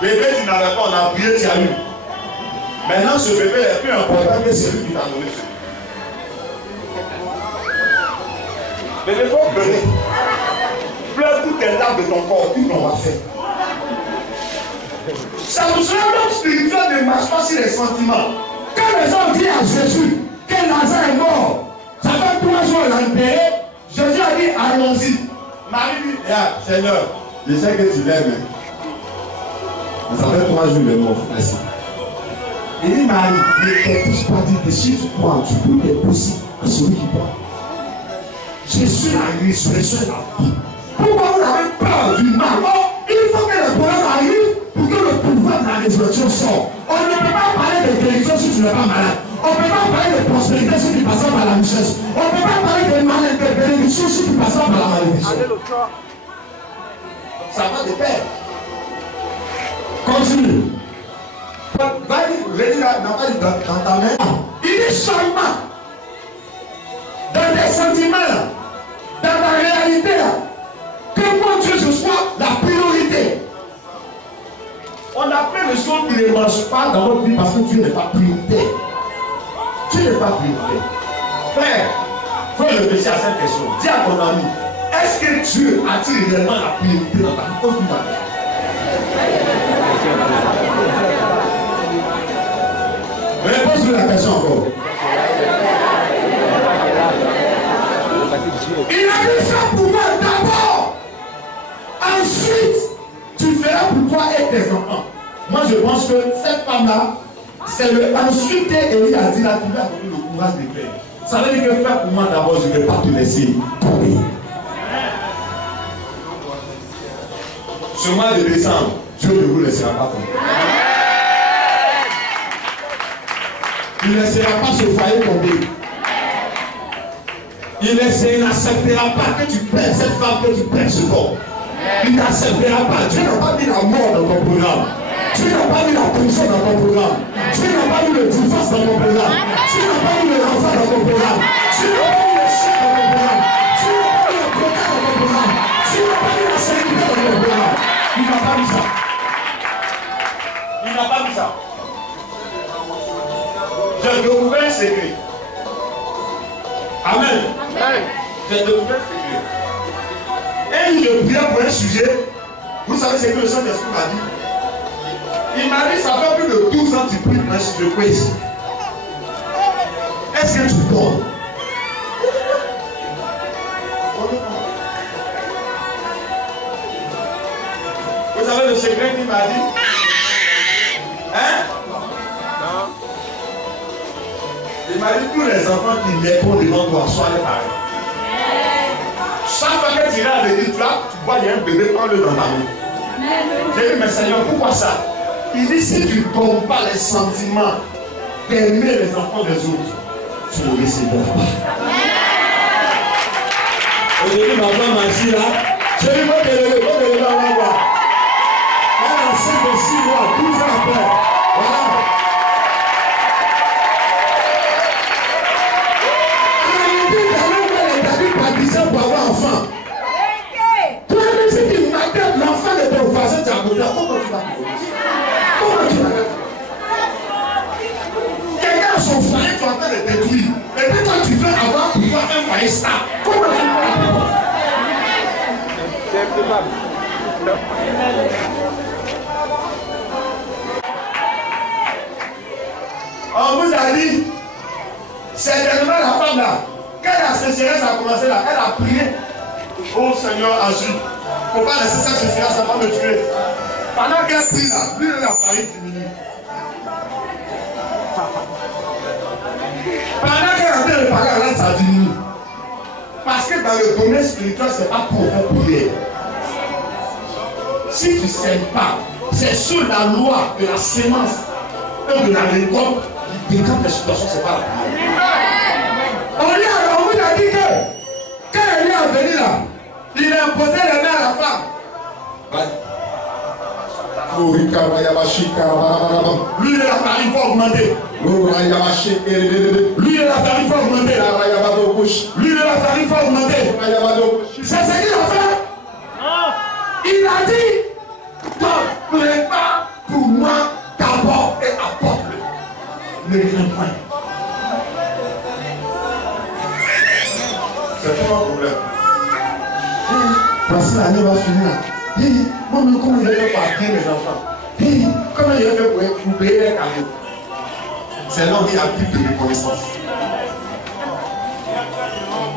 Bébé, tu n'avais pas, on a prié, tu as eu. Maintenant, ce bébé est plus important que celui qui t'a donné. Bébé, il faut pleurer. Pleure toutes tes larmes de ton corps, tout on va faire. Ça vous semble l'homme spirituel ne marche pas sur les sentiments. Quand les gens disent à Jésus que Lazare est mort, ça fait 3 jours il a enterré, Jésus a dit allons-y. Marie dit, Seigneur, je sais que tu l'aimes. Mais ça fait 3 jours il est mort, merci. Il dit Marie, ne t'es plus pas dit que si tu crois, tu peux être possible à celui qui croit. Je suis la résurrection et la vie. Pourquoi vous avez peur du mal? Il faut que le problème arrive pour que le pouvoir de la résurrection sorte. On ne peut pas parler de guérison si tu n'es pas malade. On ne peut pas parler de prospérité si tu passes par la richesse. On ne peut pas parler de bénédiction si tu passes par la malédiction. Ça va de pair. Continue. Va dans ta main. Il est seulement dans tes sentiments, dans ta réalité, que mon Dieu ce soit la priorité. On a plein de choses qui ne marchent pas dans votre vie parce que Dieu n'est pas priorité. Tu n'es pas priorité. Frère, il faut réfléchir à cette question. Dis à ton ami, est-ce que Dieu a-t-il réellement la priorité dans ta vie? Réponds-lui la question encore. Il a dit ça pour moi d'abord. Ensuite, tu feras pour toi et tes enfants. Moi, je pense que cette femme-là, c'est le ensuite Élie a dit là, tu vas donner le courage de faire. Ça veut dire que faire pour moi d'abord, je ne vais pas te laisser tomber. Ce mois de décembre, Dieu ne vous laissera pas tomber. Il ne laissera pas ce foyer tomber. Il n'acceptera pas que tu perds cette femme, que tu perds ce corps. Il n'acceptera pas. Dieu n'a pas mis la mort dans ton programme. Dieu n'a pas mis la prison dans ton programme. Dieu n'a pas mis le divorce dans ton programme. Dieu n'a pas mis l'enfant dans ton programme. Dieu n'a pas mis le chien dans ton programme. Dieu n'a pas mis la coca dans ton programme. Dieu n'a pas mis la sécurité dans ton programme. Il n'a pas mis ça. Il n'a pas mis ça. Je te ouvre un secret. Amen. Je te ouvre un secret. Et il me priait pour un sujet. Vous savez ce que le Saint-Esprit m'a dit? Il m'a dit, ça fait plus de 12 ans que tu pries pour un sujet. Quoi ici? Est-ce que tu donnes? Vous savez le secret qu'il m'a dit? Hein? Non. Il m'a dit, tous les enfants qui naîtront devant toi, sois les pareils. Chaque fois que tu iras à l'église, tu vois, il y a un bébé, prends-le dans ta main. J'ai dit, mais Seigneur, pourquoi ça? Il dit, si tu ne donnes pas les sentiments d'aimer les enfants des autres, tu ne recevras pas. Aujourd'hui, ma femme m'a dit là, j'ai dit, faut que là, on va. Elle est enceinte de 6 mois, 12 ans après. Voilà. Pour avoir enfant. Toi-même, si tu m'attends l'enfant de ton voisin, tu as besoin. Comment tu vas faire? Comment tu vas faire? Quelqu'un a son foyer, tu es en train de détruire. Et puis toi, tu veux avoir pour toi un foyer stable. Comment tu vas faire? C'est impossible. On vous a dit, c'est tellement la femme là. Quand la sécheresse a commencé là, elle a prié. Oh Seigneur, agis. Il ne faut pas laisser cette sécheresse, ça va me tuer. Pendant qu'elle prie là, lui, il a failli diminuer. Pendant qu'elle a fait le bagage là, ça diminue. Parce que dans le domaine spirituel, ce n'est pas pour faire prier. Si tu ne sèmes pas, c'est sur la loi de la sémence et de la récolte qui décante les situations, ce n'est pas la prière. On vous a dit que quand elle est venue là, il a imposé les mains à la femme. Lui, il a fallu il faut augmenter. Lui, il a fallu il faut augmenter. Lui, il a fallu il faut augmenter. C'est ce qu'il a fait. Il a dit, ne prépare Ne crains point. C'est pas un problème. Voici l'année va finir. Moi, comment je vais pas bien mes enfants? Comment je vais faire pour payer les cadeaux? C'est là où il y a plus de reconnaissance.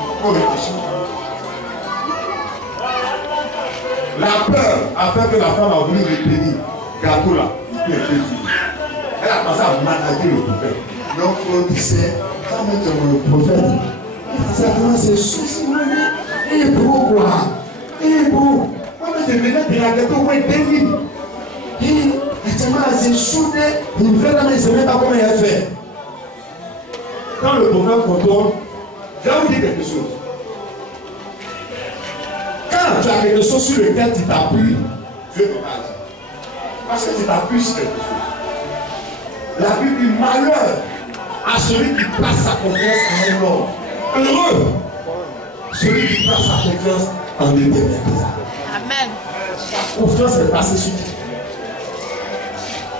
Il faut réfléchir. La peur a fait que la femme a voulu retenir gâteau là. Il peut être dit. Elle a commencé à m'attaquer le prophète. Donc, on disait, quand même le prophète, exactement c'est souci. Il est beau quoi. Il est beau. Moi, je venais de la gâteau au moins 2000. C'est soudé, il fait la main, il ne sait même pas comment il a fait. Quand le prophète contrôle, je vais vous dire quelque chose. Quand tu as quelque chose sur lequel tu t'appuies, Dieu te parle. Parce que tu t'appuies sur quelque chose. La Bible dit malheur à celui qui place sa confiance en un homme. Heureux celui qui place sa confiance en l'Éternel. Amen. Ta confiance est placée sur Dieu.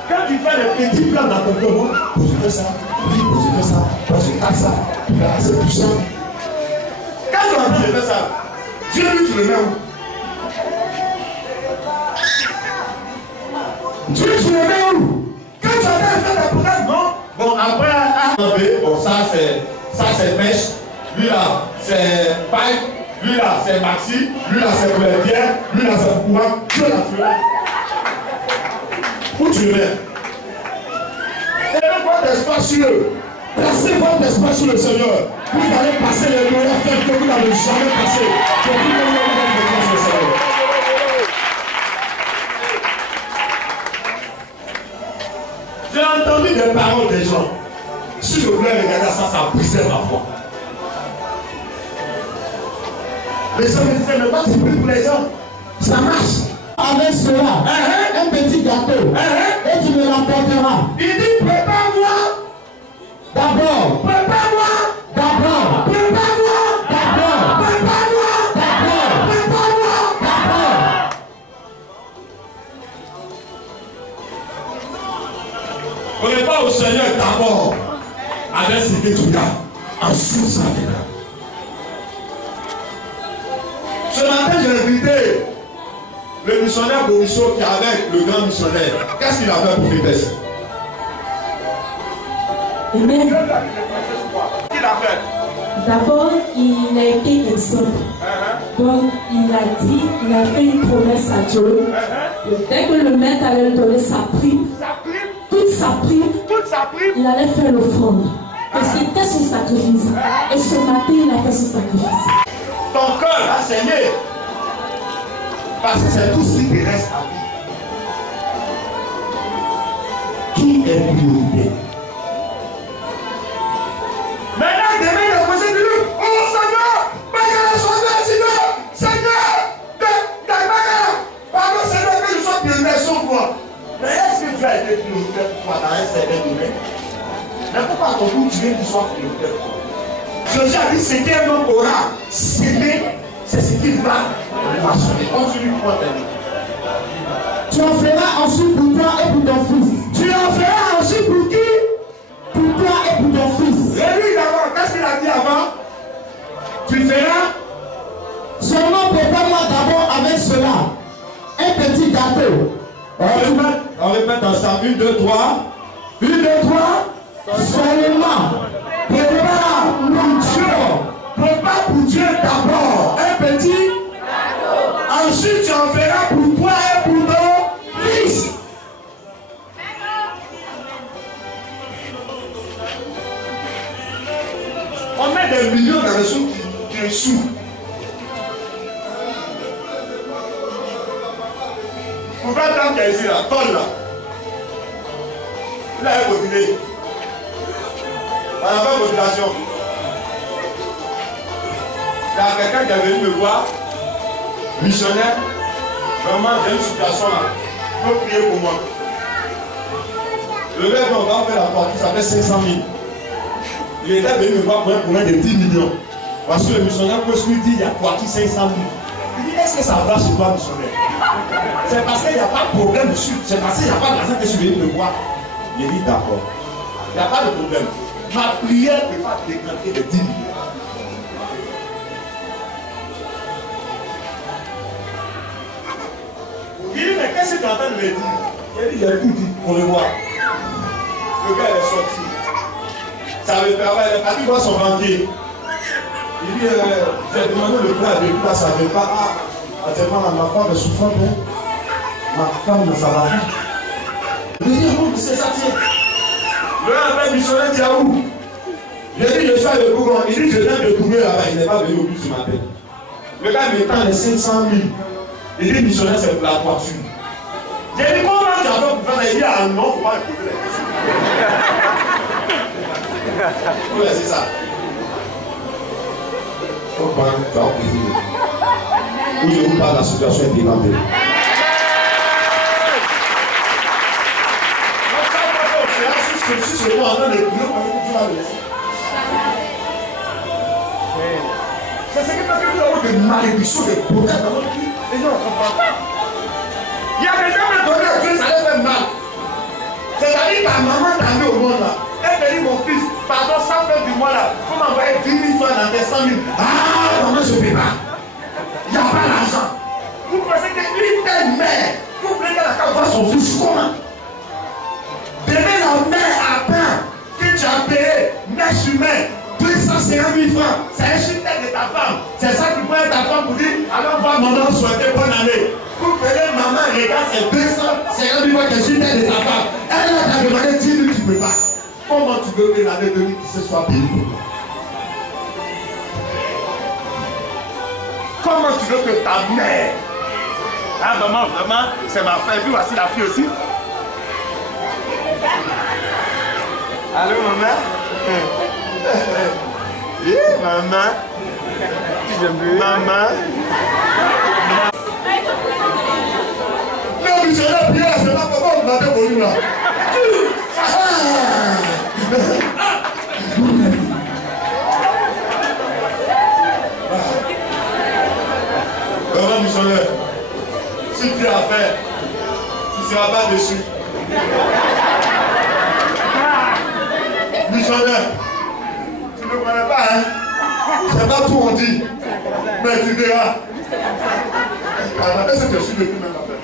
Quand tu fais des petits plans dans ton cœur, je fais ça, oui, je fais ça, je fais ça, c'est puissant. Quand tu as envie de faire ça, Dieu lui, tu le mets où? Dieu, tu le mets où? Quand tu as envie de faire des programmes, non? Bon, après, bon, ça c'est pêche, lui là, c'est pipe, lui là, c'est maxi, lui là, c'est pierre, lui là, c'est courant, Dieu là, tu le mets. Où tu le mets? Et votre espace sur eux. Placez votre espace sur le Seigneur. Vous allez passer les meilleurs fêtes que vous n'avez jamais passé. Pour tout le monde de le Seigneur. J'ai entendu des paroles des gens. Si je voulais regarder ça, ça brisait ma foi. Les gens me disaient, mais pas c'est plus pour les gens. Ça marche. Avec cela, un petit gâteau, et tu me l'apporteras. Il dit, prépare-moi. D'abord, Prépare-moi. d'abord, Prépare-moi. d'abord, Prépare-moi. d'abord, Prépare-moi. d'abord. Prépare au Seigneur d'abord. Avec ce que tu as. Ensuite, ça viendra. Ce matin, j'ai invité le missionnaire Borisseau qui est avec le grand missionnaire. Qu'est-ce qu'il a fait pour Fidesz? Amen. Qu'est-ce qu'il a fait? D'abord, il a été exemple. Donc, il a dit, il a fait une promesse à Dieu. Dès que le maître allait lui donner sa prime, toute sa prime, il allait faire l'offrande. Et c'était son sacrifice. Et ce matin, il a fait son sacrifice. Ton cœur a saigné. Parce que c'est tout ce qui te reste à vivre. Qui est priorité? Maintenant, demain, le projet de lui. Oh Seigneur, Seigneur, pardon Seigneur, que je sois prioritaire sur moi. Mais est-ce que tu as été prioritaire pour toi dans un certain domaine? Mais pourquoi à ton bout, tu veux qu'il soit prioritaire pour toi? Jésus a dit, ce qu'un homme aura s'aimer, c'est ce qu'il va façonner. Continue pour ta vie. Tu en feras ensuite pour toi et pour ton fils. Tu en feras ensuite pour qui? Pour toi et pour ton fils. Rélis d'abord, qu'est-ce qu'il a dit avant? Tu feras. Seulement prépare-moi d'abord avec cela. Un petit gâteau. On répète ensemble. 1, 2, 3. 1, 2, 3. Seulement. Prépare pour Dieu. Prépare pour Dieu d'abord. Un petit. Ensuite, tu en feras pour toi et pour ton fils. On met des millions dans les sous qui échouent. Pour faire tant qu'elle est ici, là, Paul là. Il a un motivé. On a fait motivation. Il y a quelqu'un qui est venu me voir, missionnaire. Vraiment, j'ai une situation là. Il faut prier pour moi. Le rêve, on va faire la partie, ça fait 500 000. Il était venu me voir pour un problème de 10 millions. Parce que le missionnaire peut lui dire, il y a parti 500 000. Il dit, est-ce que ça va chez toi, missionnaire? C'est parce qu'il n'y a pas de problème dessus. C'est parce qu'il n'y a pas d'argent que je suis venu me voir. Il dit, d'accord. Il n'y a pas de problème. Ma prière peut pas déclencher des 10 000. Il dit, mais qu'est-ce que tu es en train de me dire? Il a dit, j'ai tout dit pour le voir. Le gars est sorti. Ça le travail, il a dit, voir son banquier. Il dit, j'ai demandé le prêt avec lui, ça ne veut pas. Actuellement, ma femme est souffrante. Ma femme ne va pas. Il dit, non, c'est ça, tiens. Le gars appelle missionnaire, tu es où? J'ai dit, je suis à Le Bougon. Il dit, je viens de trouver là-bas. Il n'est pas venu au but ce matin. Le gars me tend les 500 000. Il dit, missionnaire, c'est pour la voiture. J'ai dit, comment tu as fait pour faire ça? Il dit, ah non, il ne faut pas écouter les questions. Il faut laisser ça. Il faut pas tu as oublié. Où je vous parle, la situation est débordée. Si c'est moi en train de prier, tu vas le laisser. C'est ce qui fait que nous avons des malédictions, des problèmes dans notre vie. Et nous, on ne comprend pas. Il y a des gens qui ont donné à Dieu, ça les fait mal. C'est-à-dire ta maman t'a mis au monde là. Elle te dit, mon fils, pardon, ça fait du mois là. Il faut m'envoyer 10 000 francs dans tes 100 000. Ah, maman, je ne paie pas. Il n'y a pas l'argent. Vous pensez qu'une telle mère, vous voulez qu'elle a voir son fils comment? Demain, la mère apprend que tu as payé, mère sur mère, 250 000 francs. C'est un chiffre de ta femme. C'est ça qui prend ta femme pour dire, allons voir maman, souhaiter bonne année. Vous prenez maman, regarde, c'est 250 000 francs que chiffre de ta femme. Elle t'a demandé 10 000, tu ne peux pas. Comment tu veux que l'année 2017 soit payée pour toi? Comment tu veux que ta mère... Ah maman, vraiment, c'est ma frère. Puis voici la fille aussi. Allô maman? Maman? Maman? Non, mais c'est la prière, c'est pas comment on m'a dévolu là. Maman missionnaire, si tu as fait, tu ne seras pas déçu. Missionnaire, tu ne connais pas, hein? C'est pas tout on dit, mais tu verras. Est-ce que tu suis depuis même affaire?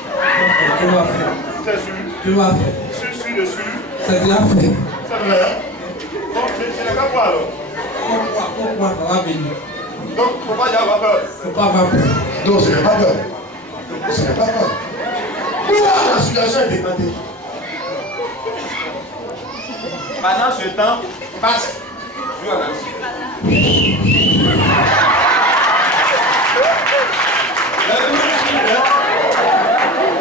Tu vas faire. C'est sûr. Tu vas faire. Je suis dessus. C'est déjà fait. C'est vrai. Donc, je n'ai pas quoi alors. Pourquoi ça va venir? Donc, il ne faut pas y avoir peur. Faut pas avoir peur. Non, je n'ai pas peur. Je n'ai pas peur. Pourquoi la situation est dégradée? Pendant ce temps, passe. Voilà.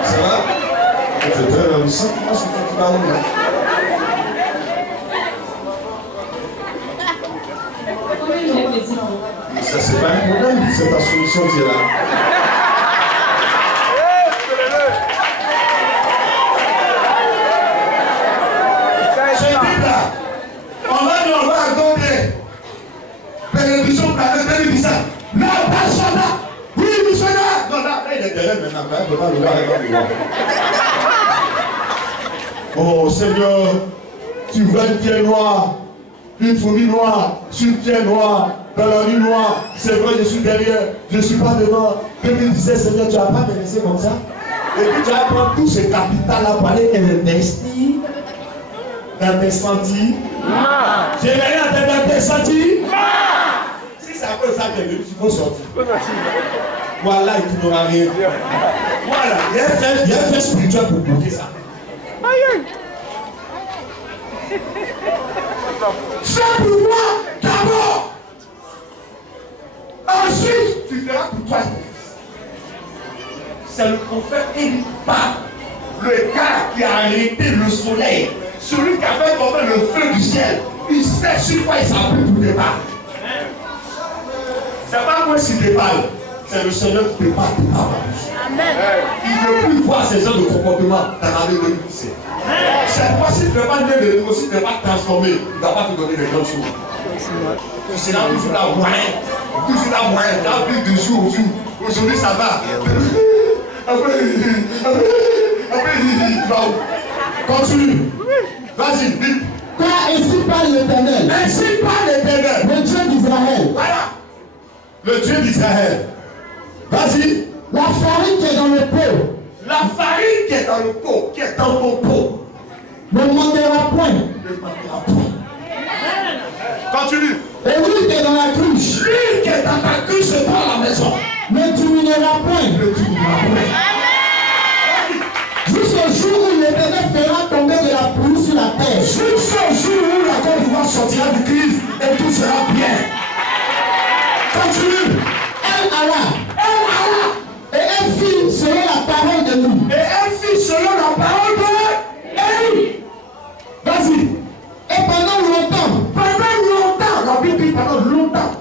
Ça va? Je te donne un sang, moi, c'est quand tu vas où là? Ça, c'est pas un problème, c'est ta solution qui est là. On va attendre. Télévision, télévision. Là, personne là. Oui, missionnaire. Non, là, il est derrière maintenant. Il ne peut pas le voir. Oh Seigneur, tu vois une pierre noire, une fourmi noire, sur une pierre noire, dans la rue noire. C'est vrai, je suis derrière, je ne suis pas devant. 2017, Seigneur, tu n'as pas me laissé comme ça. Et puis tu vas prendre tout ce capital-là pour aller investir dans tes sentiers. J'ai rien dans tes sentiers. Si c'est à cause de ça que tu es venu, il faut sortir. Voilà, il ne n'aura rien. Voilà, il y a un fait spirituel pour bloquer ça. Fais pour moi d'abord. Ensuite, tu feras pour toi. C'est le prophète Élie, le gars qui a arrêté le soleil, celui qui a fait tomber le feu du ciel. Il sait sur quoi il s'appuie pour débattre. C'est pas moi qui déballe, c'est le Seigneur qui déballe. Amen. Il ne veut plus voir ces gens de comportement dans l'année 2017. C'est pas si tu ne veux pas naître de nouveau, si tu ne veux pas te transformer, il ne va pas te donner des grandes choses. Tu seras toujours là, moyen. Toujours là, moyen. Tu as vu de jour au jour. Aujourd'hui, ça va. Après, il va où? Continue. Vas-y, vite. Quand l'Éternel. Ainsi parle l'Éternel. Le Dieu d'Israël. Voilà. Le Dieu d'Israël. Vas-y. La farine qui est dans le pot. La farine qui est dans le pot, qui est dans ton pot, ne manquera point. ne manquera point. Continue. Et l'huile qui est dans la cruche. L'huile qui est dans ta cruche dans la maison Ne diminuera point. ne diminuera point. Jusqu'au jour où l'Éternel fera tomber de la pluie sur la terre. Jusqu'au jour où la Côte d'Ivoire sortira du crise et tout sera bien. Continue. Elle alla. Et elle fit selon la parole de nous. Et elle fit selon la parole de Élie. Vas-y. Et pendant longtemps, La Bible dit pendant longtemps,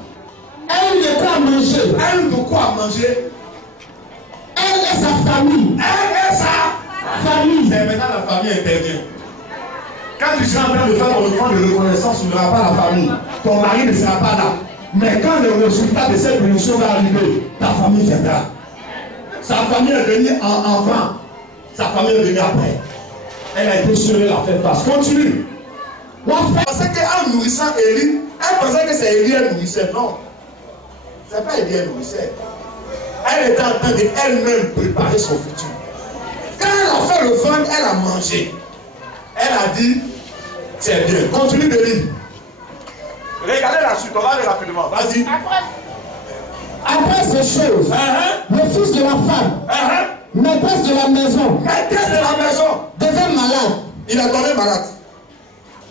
elle eut de quoi manger. elle de quoi manger. Elle et sa famille. Elle et sa Famille. c'est maintenant la famille intervient. Quand tu seras en train de faire ton offrande de reconnaissance, tu n'auras pas la famille. Ton mari ne sera pas là. Mais quand le résultat de cette bénédiction va arriver, ta famille viendra. Sa famille est venue avant. Sa famille est venue après. Elle a été sûre à faire face. Continue. Elle pensait qu'en nourrissant Élie, elle pensait que c'est Élie elle nourrissait. Non. Ce n'est pas Élie elle nourrissait. Elle était en train d'elle-même préparer son futur. Quand elle a fait le fun, elle a mangé. Elle a dit, c'est bien. Continue de lire. Regardez la suite, on va aller rapidement. Vas-y. Après ces choses, le fils de la femme, maîtresse de la maison, devint malade. Il est tombé malade.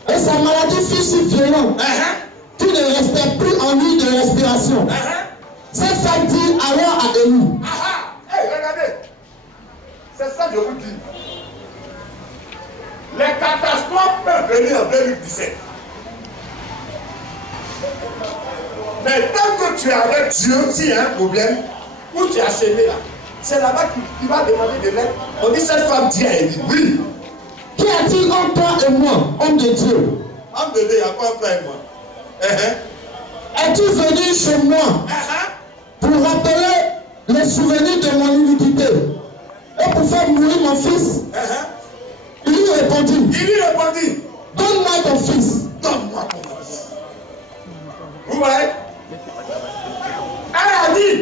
Et sa maladie fut si violente qu'il ne restait plus en lui de respiration. Cette femme dit alors à Élie. Hey, regardez. C'est ça que je vous dis. Les catastrophes peuvent venir en 2017. Mais tant que tu es avec Dieu, s'il y a un problème, où tu as semé là, c'est là-bas qu'il va demander de l'aide. On dit cette femme dit à Élie, oui. Qu'y a-t-il entre toi et moi, homme de Dieu? Homme de Dieu, il y a quoi entre toi et moi? Es-tu venu chez moi pour rappeler les souvenirs de mon iniquité et pour faire mourir mon fils? Il lui répondit. Donne-moi ton fils. Donne-moi ton fils. Vous voyez? Elle a dit,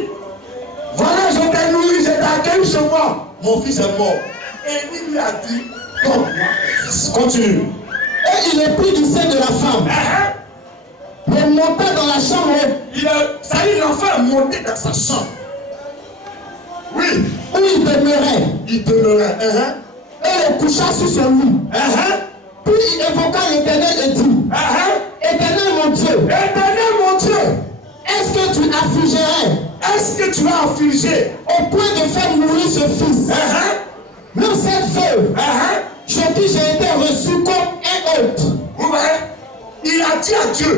voilà, je t'ai nourri, je t'ai accueilli chez moi. Mon fils est mort. Et lui a dit, donne-moi ton fils. Continue. Et il est pris du sein de la femme. Il monta dans la chambre. Ça dit, l'enfant est monté dans sa chambre. Oui. Où il demeurait. Et il coucha sur son lit. Puis il évoqua l'Éternel et dit, Éternel mon Dieu, est-ce que tu as affligé au point de faire mourir ce fils? Non, cette veuve, chez qui j'ai été reçu comme un hôte. Vous voyez? Il a dit à Dieu,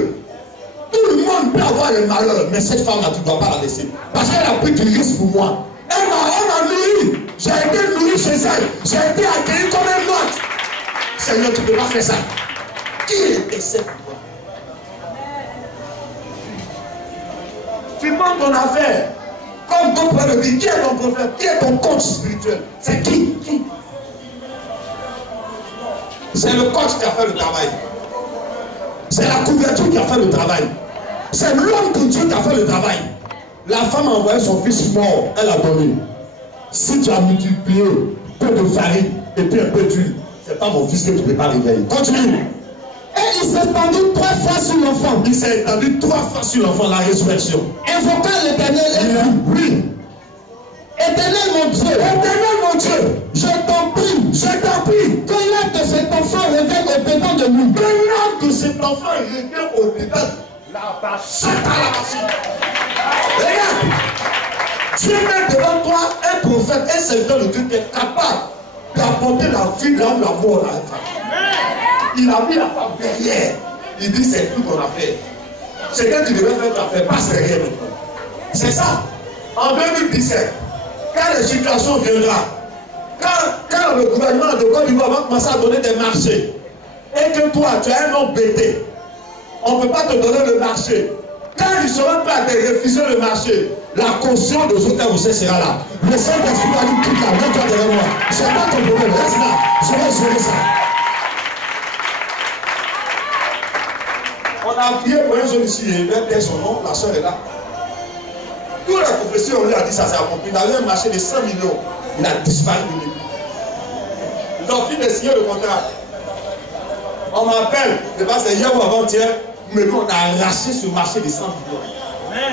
tout le monde peut avoir le malheur, mais cette femme-là, tu ne dois pas la laisser. Parce qu'elle a pris du risque pour moi. Elle m'a nourri. J'ai été nourri chez elle. J'ai été accueilli comme un autre. Seigneur, tu ne peux pas faire ça. Qui était cette femme? Tu montes ton affaire. Comme ton prophète dit, qui est ton prophète? Qui est ton coach spirituel? C'est qui? C'est le coach qui a fait le travail. C'est la couverture qui a fait le travail. C'est l'homme de Dieu qui a fait le travail. La femme a envoyé son fils mort, elle a donné. Si tu as multiplié peu de farine et puis un peu d'huile, c'est pas mon fils que tu ne peux pas réveiller. Continue. Et il s'est étendu 3 fois sur l'enfant. Il s'est étendu 3 fois sur l'enfant, la résurrection. Invoquant l'Éternel et dit, oui. Éternel mon Dieu, je t'en prie, que l'âme de cet enfant revienne au-dedans de nous. La regarde, Dieu met devant toi un prophète, un serviteur de Dieu qui est capable d'apporter la vie là où la mort a été. Il a mis la femme derrière. Il dit c'est tout ton affaire. C'est que tu devais faire ta affaire, passe derrière maintenant. C'est ça. En 2017, quand les situations viendront, quand le gouvernement de Côte d'Ivoire va commencer à donner des marchés, et que toi tu as un homme bêté, on ne peut pas te donner le marché. Quand ils seront prêts à te refuser le marché, la conscience des autres aussi sera là. Le Saint-Esprit va dire tout là, mets-toi derrière moi. C'est pas ton problème, reste là. Je vais gérer ça. On a prié pour un jeune ici, il vient dire son nom, la soeur est là. Toute la prophétie, on lui a dit ça, c'est accompli. Il avait un marché de 100 millions. Il a disparu de lui. Ils ont fini de signer le contrat. On m'appelle, c'est pas c'est hier ou avant-hier, mais nous on a arraché ce marché de 100 millions.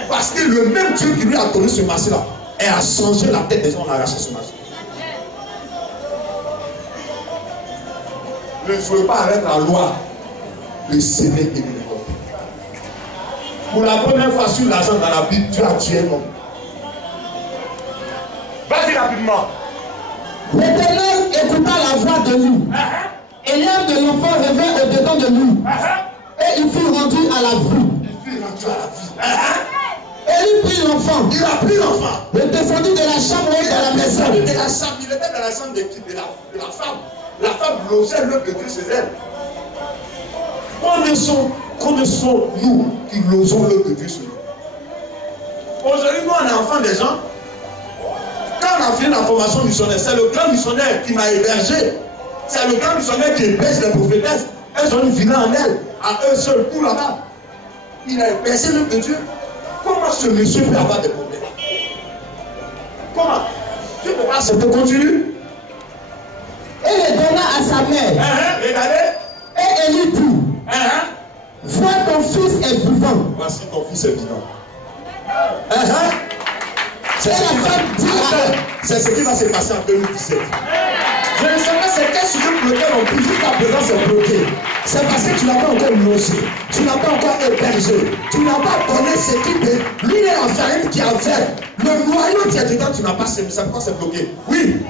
Parce que le même Dieu qui lui a donné ce marché-là, et a changé la tête des gens, on a arraché ce marché. Ne jouez pas avec la loi, le sévère et le révolté. Pour la première fois sur l'argent dans la Bible, Dieu a tué un homme. Vas-y rapidement. L'Éternel écouta la voix de lui. Et l'âme de l'enfant revint au-dedans de lui. Et il fut rendu à la vie. Il fut rendu à la vie. Et il prit l'enfant. Il a pris l'enfant. Il descendit de la chambre de la maison. Il était dans la chambre de qui? De la femme. La femme logeait l'œuvre de Dieu chez elle. Combien sont nous qui losons l'œuvre de Dieu chez nous? Aujourd'hui, nous, on est enfants des gens. Quand on a fini la formation missionnaire, c'est le grand missionnaire qui m'a hébergé. C'est le grand missionnaire qui héberge les prophétesses. Elles ont une villa en elle, à eux seuls, tout là-bas. Il a hébergé l'œuvre de Dieu. Comment ce monsieur peut avoir des problèmes? Comment? Tu peux pas accepter, continue. Et le donna à sa mère. Regardez. Et elle lui dit, vois ton fils est vivant. Voici ton fils est vivant. C'est ce qui va se passer en 2017. Je ne sais pas c'est quel sujet pour lequel on prie jusqu'à présent c'est bloqué. C'est parce que tu n'as pas encore logé, tu n'as pas encore hébergé, tu n'as pas donné ce qui est l'huile et la farine qui a fait. Le noyau qui est dedans, tu n'as pas semé, c'est pourquoi c'est bloqué. Oui.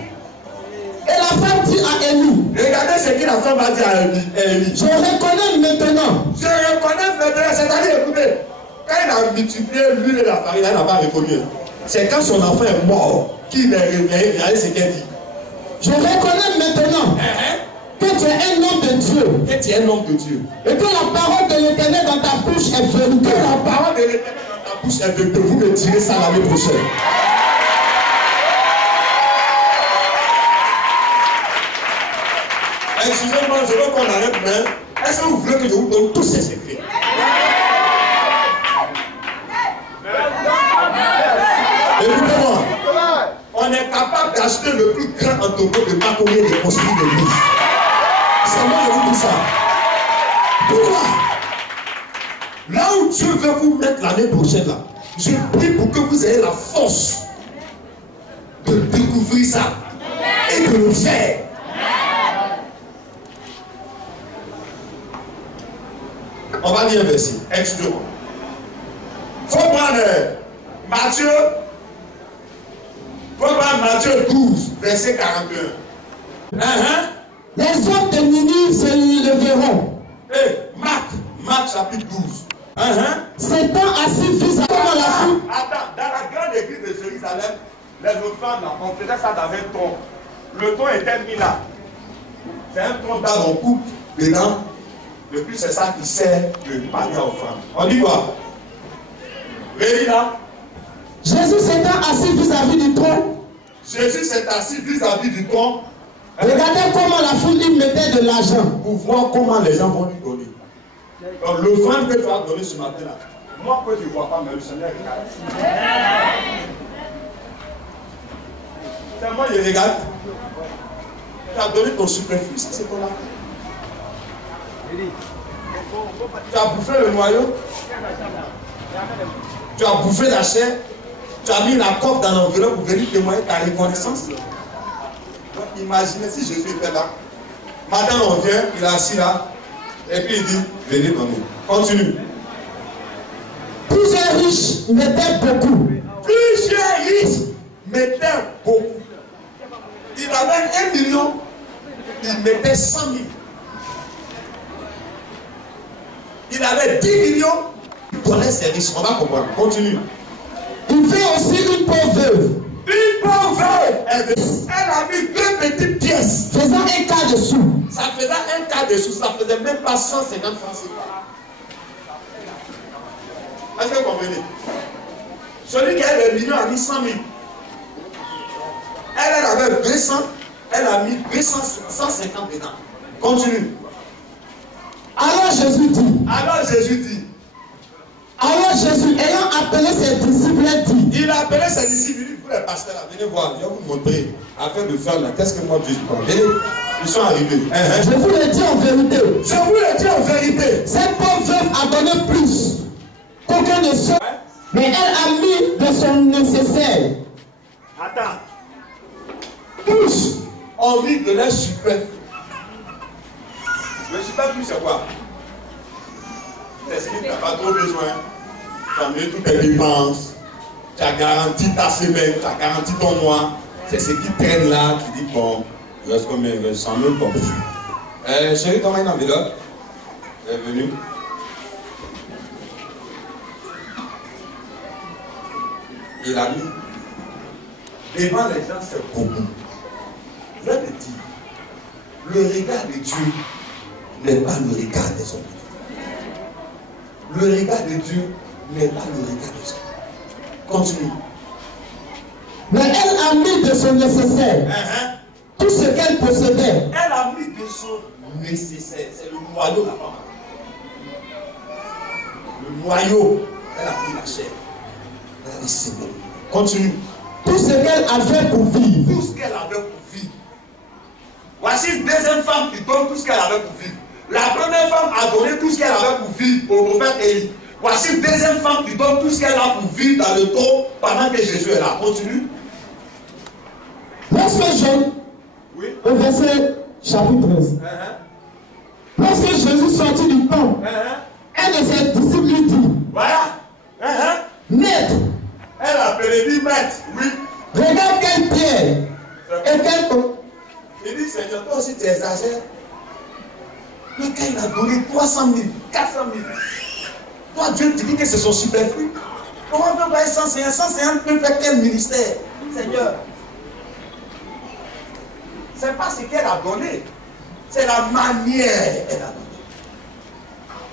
Et la femme dit à Élie. Regardez ce que la femme va dire à Élie. Je reconnais maintenant. Je reconnais maintenant, c'est-à-dire, écoutez, quand il a multiplié l'huile et la farine, elle n'a pas reconnu. C'est quand son enfant est mort qu'il est réveillé, regardez ce qu'elle dit. Je reconnais maintenant que tu es un homme de Dieu. Que tu es un homme de Dieu. Et que la parole de l'Éternel dans ta bouche est vérité. Que la parole de l'Éternel dans ta bouche est vérité. Vous me direz ça l'année prochaine. Excusez-moi, je veux qu'on arrête, mais est-ce que vous voulez que je vous donne tous ces secrets? Écoutez-moi, on est capable d'acheter le plus grand entrepôt de Macomier et de construire des l'église. C'est moi qui vous dis ça. Pourquoi? Là où Dieu veut vous mettre l'année prochaine, là, je prie pour que vous ayez la force de découvrir ça et de le faire. On va lire un verset. Excusez-moi. Il faut prendre Matthieu. Il faut prendre Matthieu 12, verset 41. Les hommes de Ninive se leveront. Marc chapitre 12. S'étant assis vis-à-vis de la foule. Attends, dans la grande église de Jérusalem, les autres femmes, là, on faisait ça dans un tronc. Le tronc était mis là. C'est un tronc d'arbre, on coupe dedans. Le plus, c'est ça qui sert de panier aux femmes. On dit quoi? Rémi là. Jésus s'étant assis vis-à-vis du tronc. Jésus s'est assis vis-à-vis du tronc. Regardez comment la foule lui mettait de l'argent. Pour voir comment les gens vont lui donner. Donc l'offrande que tu as donné ce matin là, moi que je ne vois pas, mais le Seigneur regarde. C'est moi je regarde. Tu as donné ton superflu, ça c'est ton argent. Tu as bouffé le noyau. Tu as bouffé la chair. Tu as mis la corde dans l'enveloppe pour venir témoigner ta reconnaissance. Donc imaginez si Jésus était là. Maintenant on vient, il est assis là. Et puis il dit, venez donner. Continue. Plusieurs riches mettaient beaucoup. Plusieurs riches mettaient beaucoup. Il avait 1 million, il mettait 100 000. Il avait 10 millions, il donnait ses riches. On va comprendre. Continue. Il fait aussi une pauvre veuve. Une pauvre veuve. Elle a mis 2 petites pièces. Faisant un quart de sous. Ça faisait un quart de sous. Ça faisait même pas 150 francs CFA. Est-ce que vous comprenez? Celui qui a les millions a mis 100 000. Elle avait 200. Elle a mis 150 dedans. Continue. Alors Jésus dit. Alors Jésus dit. Alors Jésus, ayant appelé ses disciples, dit. Il a appelé ses disciples, il dit pour les pasteurs là, venez voir, je vais vous montrer, afin de faire là, qu'est-ce que moi Dieu dit. Venez, ils sont arrivés. Je vous le dis en vérité. Je vous le dis en vérité. Cette pauvre veuve a donné plus qu'aucun de ceux, mais elle a mis de son nécessaire. Attends. Tous ont mis de leur superflu. Le superflu, c'est quoi? C'est ce que tu n'as pas trop besoin. Tu as mis toutes tes dépenses. Tu as garanti ta semaine, tu as garanti ton mois. C'est ce qui traîne là. Tu dis, bon, il reste combien? Il reste 100 000 comme ça. Chérie, comment une enveloppe? Elle est venue. Il a mis. Devant les gens, c'est beaucoup. Je vais te dire, le regard de Dieu n'est pas le regard des hommes. Le regard de Dieu n'est pas le regard des hommes. Continue. Mais elle a mis de son nécessaire. Tout ce qu'elle possédait. Elle a mis de son nécessaire. C'est le noyau la femme. Le noyau. Elle a pris la chair. Elle a dit c'est bon. Continue. Tout ce qu'elle avait pour vivre. Tout ce qu'elle avait pour vivre. Voici une deuxième femme qui donne tout ce qu'elle avait pour vivre. La première femme a donné tout ce qu'elle avait pour vivre au prophète Élie. Voici une deuxième femme qui donne tout ce qu'elle a pour vivre dans le trône pendant que Jésus est là. Continue. Lorsque Jean, oui. Au verset chapitre 13. Lorsque Jésus sortit du temple, un de ses disciples lui dit. Voilà. Maître. Elle a appelé dit maître. Oui. Regarde quelle pierre et quelle eau. Il dit, Seigneur, toi aussi tu exagères. Mais quand il a donné 300 000, 400 000, toi Dieu te dit que c'est son superflu. Comment faire pas 150? 150 peut faire quel ministère? Seigneur. C'est pas ce qu'elle a donné. C'est la manière qu'elle a donné.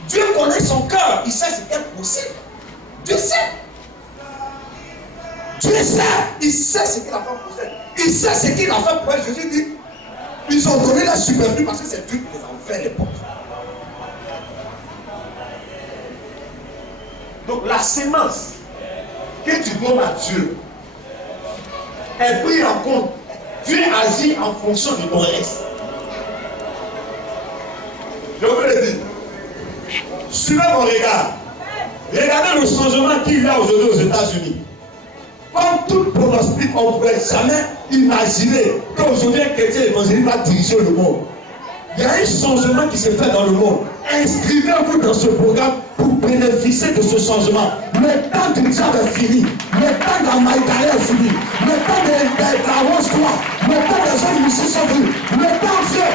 Dieu connaît son cœur. Il sait ce qu'elle possède. Dieu sait. Dieu sait. Il sait ce que la femme possède. Il sait ce qu'il a fait pour elle. Jésus dit. Ils ont donné la superflu parce que c'est Dieu qui les a offert les portes. Donc la sémence que tu donnes à Dieu est prise en compte. Dieu agit en fonction de ton reste. Je vous le dis. Suivez mon regard. Regardez le changement qu'il y a aujourd'hui aux États-Unis. Comme tout pronostic, on ne pouvait jamais imaginer qu'aujourd'hui un chrétien évangéliste va diriger le monde. Il y a un changement qui se fait dans le monde. Inscrivez-vous dans ce programme pour bénéficier de ce changement. Le temps du job est fini. Le temps de la maïgaïa est fini. Le temps de la rose-croix. Le temps des gens ici sont venus. Le temps vieux.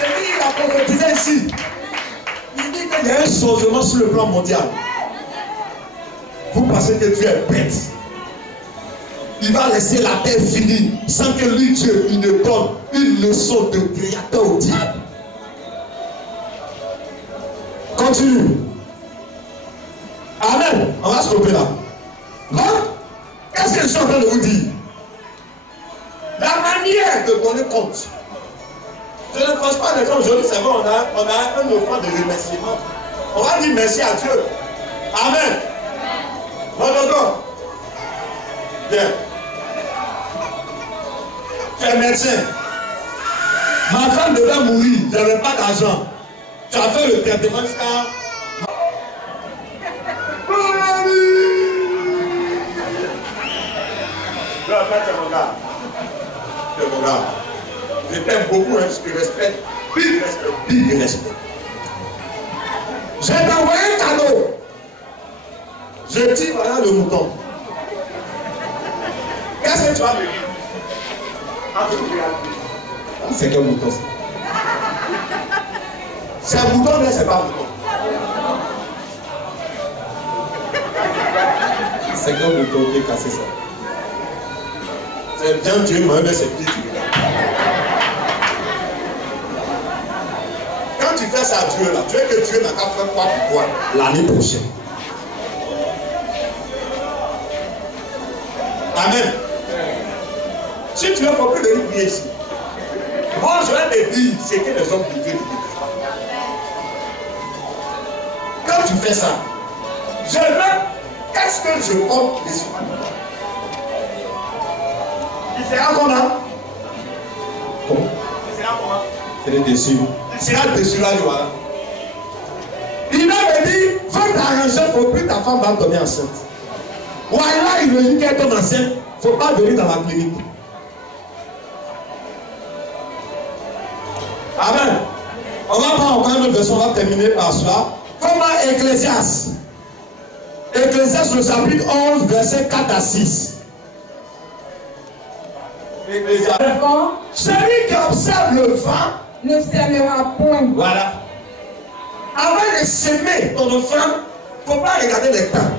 Il a prophétisé ici. Il dit qu'il y a un changement sur le plan mondial. Vous pensez que Dieu est bête? Il va laisser la terre finie sans que lui, Dieu, il ne donne une leçon de créateur au diable. Continue. Amen. On va stopper là. Donc, qu'est-ce que je suis en train de vous dire? La manière de donner compte. Je ne pense pas les gens aujourd'hui, c'est bon, on a un offrande de remerciement. On va dire merci à Dieu. Amen. Bon, d'accord. Bien. Tu es médecin. Ma femme devait mourir. Je n'avais pas d'argent. Tu as fait le traitement jusqu'à. C'est mon gars. C'est mon gars. Je t'aime beaucoup, hein, je te respecte. Big respect. Big respect. Je t'ai envoyé un cadeau. Je dis voilà le mouton. Qu'est-ce que tu vas me dire? C'est quel mouton ça? C'est un mouton, mais c'est pas un mouton. C'est quel mouton qui est cassé ça? C'est bien Dieu, mais c'est petit. Quand tu fais ça à Dieu, là, tu veux que Dieu n'a qu'à faire quoi pour toi l'année prochaine. Amen. Si tu veux pas plus de prier ici, moi je vais te dire ce que les hommes de Dieu disent. Quand tu fais ça, Je veux. Qu'est-ce que je compte les soins? Il sera comment? Comment? Il sera comment? C'est le dessus. Il sera dessus là, voilà. Il m'a dit, faut t'arranger, il ne faut plus ta femme va tomber enceinte. Voilà, il me dit qu'elle tombe enceinte, il ne faut pas venir dans la clinique. Amen. On va prendre encore une version, on va terminer par cela. Comment Ecclésiaste? Ecclésiaste, le chapitre 11, verset 4 à 6. Ecclésiaste. Celui qui observe le vent ne sèmera point. Voilà. Avant de s'aimer ton enfant, il ne faut pas regarder les temps.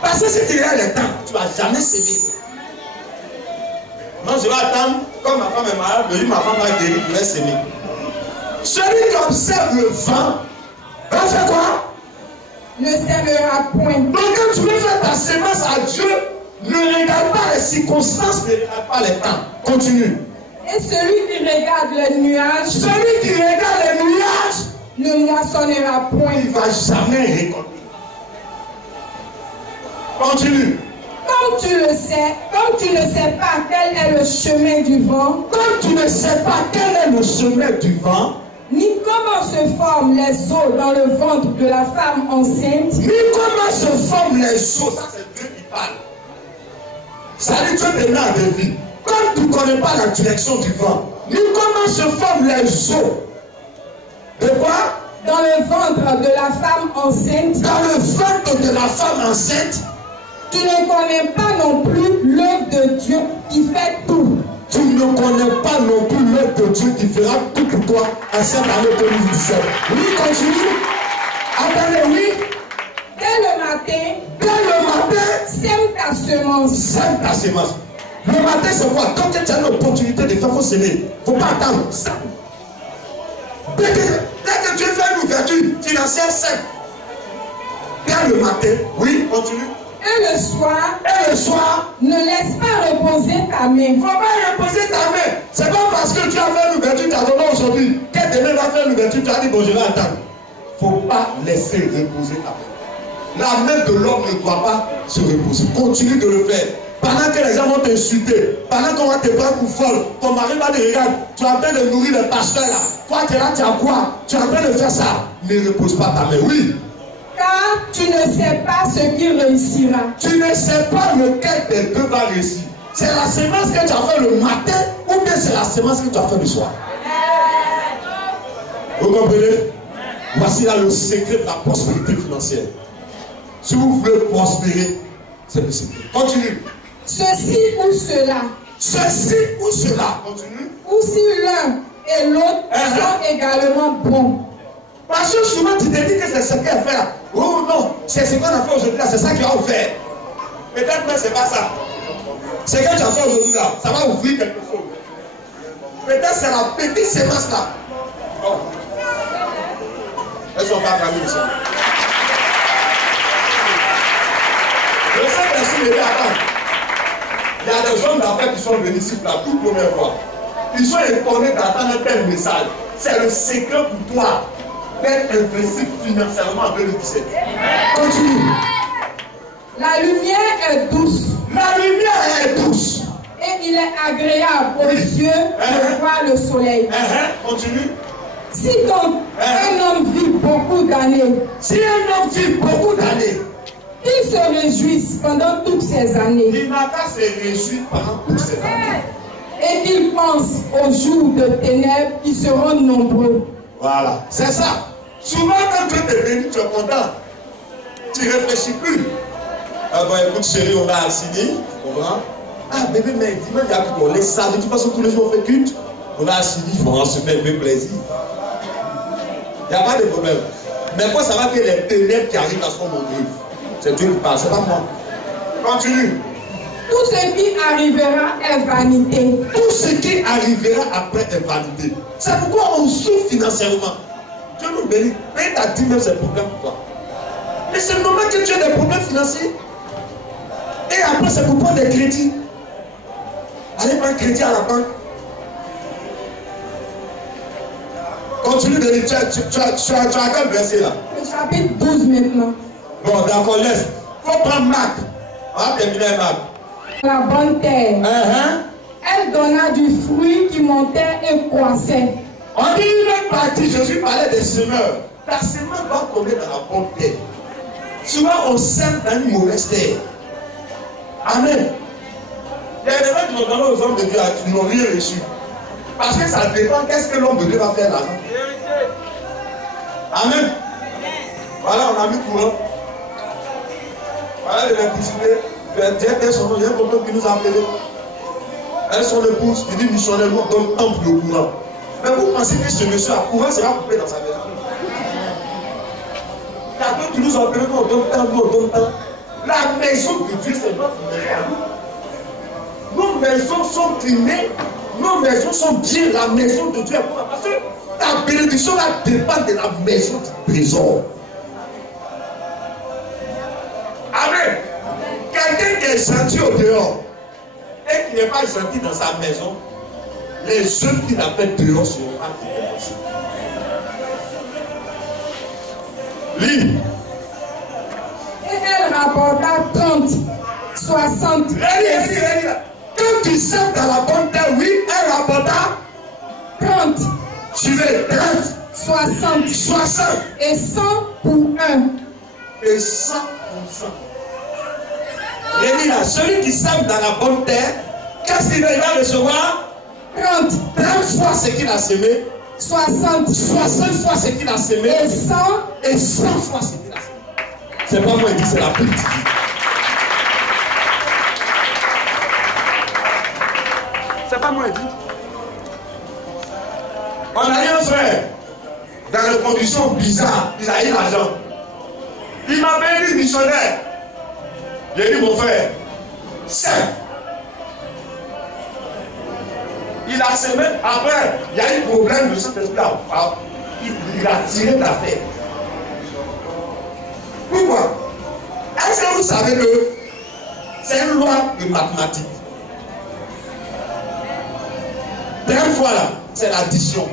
Parce que si tu regardes les temps, tu ne vas jamais s'aimer. Non, je vais attendre, comme ma femme est malade, ma femme va guérir, je vais s'aimer. Celui qui observe le vent, va faire quoi? Ne sèmera point. Donc quand tu veux faire ta sémence à Dieu, ne regarde pas les circonstances, ne regarde pas les temps. Continue. Et celui qui regarde les nuages, ne moissonnera point. Il ne va jamais récolter. Continue. Comme tu ne sais pas quel est le chemin du vent, comme tu ne sais pas quel est le chemin du vent, ni comment se forment les os dans le ventre de la femme enceinte, ni comment se forment les os, ça c'est Dieu qui parle. Ça dit Dieu te met en défi. Comme tu ne connais pas la direction du vent, ni comment se forment les os. De quoi? Dans le ventre de la femme enceinte. Dans le ventre de la femme enceinte. Tu ne connais pas non plus l'œuvre de Dieu qui fait tout. Tu ne connais pas non plus l'œuvre de Dieu qui fera tout pour toi à cette année 2017. Oui, continue. Attendez, oui. Dès le matin, sème ta semence. Sème ta semence. Le matin, c'est quoi? Quand tu as l'opportunité de faire, il faut s'aimer. Il ne faut pas attendre. Dès que Dieu fait une ouverture financière, sème. Dès le matin, oui, continue. Et le soir, ne laisse pas reposer ta main. Il ne faut pas reposer ta main. C'est pas parce que tu as fait une ouverture, tu as donné aujourd'hui, que demain va faire une ouverture, tu as dit bon, je vais attendre. Il ne faut pas laisser reposer ta main. La main de l'homme ne doit pas se reposer. Continue de le faire. Pendant que les gens vont t'insulter, pendant qu'on va te prendre pour folle, ton mari va te regarder, tu es en train de nourrir les pasteurs là. Toi, tu es là, tu as quoi? Tu es en train de faire ça. Ne repose pas ta main. Oui. Car tu ne sais pas ce qui réussira. Tu ne sais pas lequel des deux va réussir. C'est la semence que tu as fait le matin ou bien c'est la semence que tu as fait le soir. Vous comprenez? Voici là le secret de la prospérité financière. Si vous voulez prospérer, c'est le secret. Continue. Ceci ou cela. Ceci ou cela. Continue. Ou si l'un et l'autre sont également bons. Parce que souvent tu te dis que c'est ce qu'il a fait là. Oh non, c'est ce qu'on a fait aujourd'hui là, c'est ça qui a ouvert. Peut-être mais c'est pas ça. Ce que tu as fait aujourd'hui là, ça va ouvrir quelque chose. Peut-être c'est la petite sémence là. Oh. Elles sont pas calmes ici. Je sais merci de attendre. Il y a des hommes d'affaires qui sont venus ici pour la toute première fois. Ils sont étonnés d'attendre un tel message. C'est le secret pour toi d'être investi financièrement en 2017. Continue. La lumière est douce. La lumière est douce. Et il est agréable aux yeux de voir le soleil. Continue. Si donc un homme vit beaucoup d'années, qu'il se réjouisse pendant toutes ces années. Il n'a qu'à se réjouir pendant toutes ces années. Et qu'il pense aux jours de ténèbres qui seront nombreux. Voilà, c'est ça. Souvent quand Dieu te bénit, tu es content. Tu ne réfléchis plus. Ah bon, écoute chérie, on a Assini, tu comprends? Ah bébé, mais dis-moi, il y a plus on les salles. De toute façon, tous les jours on fait culte. On a Assini, on se fait un peu plaisir. Il n'y a pas de problème. Mais il faut savoir que les ténèbres qui arrivent à son nombreux. C'est Dieu qui parle, c'est pas moi. Continue. Tout ce qui arrivera est vanité. Tout ce qui arrivera après est vanité. C'est pourquoi on souffre financièrement. Dieu nous bénit. Paye ta dîme, même c'est un problème pour toi. Mais c'est le moment que tu as des problèmes financiers. Et après, c'est pour prendre des crédits. Allez prendre un crédit à la banque. Continue de lire. Tu as quel verset là? chapitre 12 maintenant. Bon, d'accord, laisse. Il faut prendre Marc. On va terminer Marc. La bonne terre. Elle donna du fruit qui montait et croissait. On dit une partie, Jésus parlait des semeurs. La semence doit tomber dans la bonne terre. Souvent, on sème dans une mauvaise terre. Amen. Il y a des gens qui vont donner aux hommes de Dieu, qui n'ont rien reçu. Parce que ça dépend qu'est-ce que l'homme de Dieu va faire là. Amen. Voilà, on a mis courant. Voilà l'électricité. Dieu son nom, il y a un problème qui nous a appelé. Elle son épouse, il dit missionnaire, nous on donne temps pour le courant. Mais vous pensez que ce monsieur a courant sera coupé dans sa maison? Il y a d'autres qui nous ont appelé, nous on donne temps, nous on donne temps. La maison de Dieu, c'est notre maison. Nos maisons sont primées, nos maisons sont bien, la maison de Dieu est bonne. Parce que ta bénédiction va dépendre de la maison du trésor. Amen. Quelqu'un qui est gentil au dehors et qui n'est pas gentil dans sa maison, les œuvres qu'il a fait dehors seront pas récompensées. Lis. Et elle rapporta 30, 60. Quand tu sèmes dans la bonne terre, oui, elle rapporta 30. Suivez, 30, 60. 60 Et 100 pour un. et 100%. Et dit là, celui qui sème dans la bonne terre, qu'est-ce qu'il va recevoir? 30. 30 fois ce qu'il a semé, 60. 60 fois ce qu'il a semé, Et 100. et 100 fois ce qu'il a semé. C'est pas moi qui dis, c'est la Bible qui dit. C'est pas moi qui dis. On a eu un frère dans des conditions bizarres, il a eu l'argent. Il m'a payé une missionnaire. J'ai dit, mon frère, c'est. Il a semé, après, il y a eu un problème de cet esprit-là. Il a tiré d'affaire. Pourquoi? Est-ce que vous savez que c'est une loi de mathématiques? 30 fois là, c'est l'addition.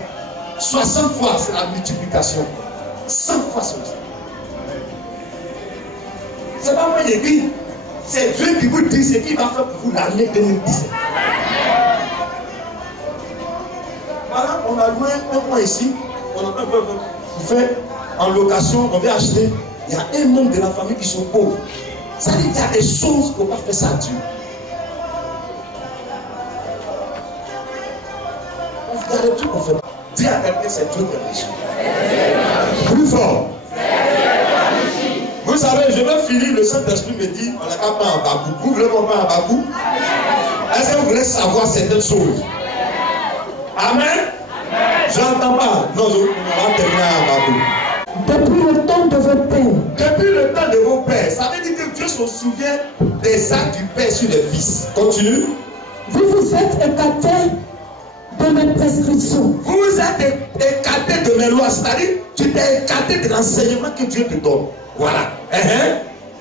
60 fois, c'est la multiplication. 100 fois, c'est ça. C'est pas moi qui ai dit. C'est Dieu qui vous dit ce qu'il va faire pour vous l'année 2017. Voilà, on a loué un coin ici. On a fait en location, on vient acheter. Il y a un nombre de la famille qui sont pauvres. Ça dit qu'il y a des choses qu'on va faire ça à Dieu. On regarde tout qu'on fait. Dis à quelqu'un, c'est Dieu qui est riche. Plus fort. Vous savez, je vais finir, le Saint-Esprit me dit, on n'a qu'à pas en Babou. Vous voulez qu'on parle en Babou? Est-ce que vous voulez savoir certaines choses? Amen? J'entends pas. Non, on va terminer en Babou. Depuis le temps de vos pères. Depuis le temps de vos pères, ça veut dire que Dieu se souvient des actes du Père sur les fils. Continue. Vous vous êtes écartés de mes prescriptions. Vous vous êtes écartés de mes lois, c'est-à-dire tu t'es écarté de l'enseignement que Dieu te donne. Voilà.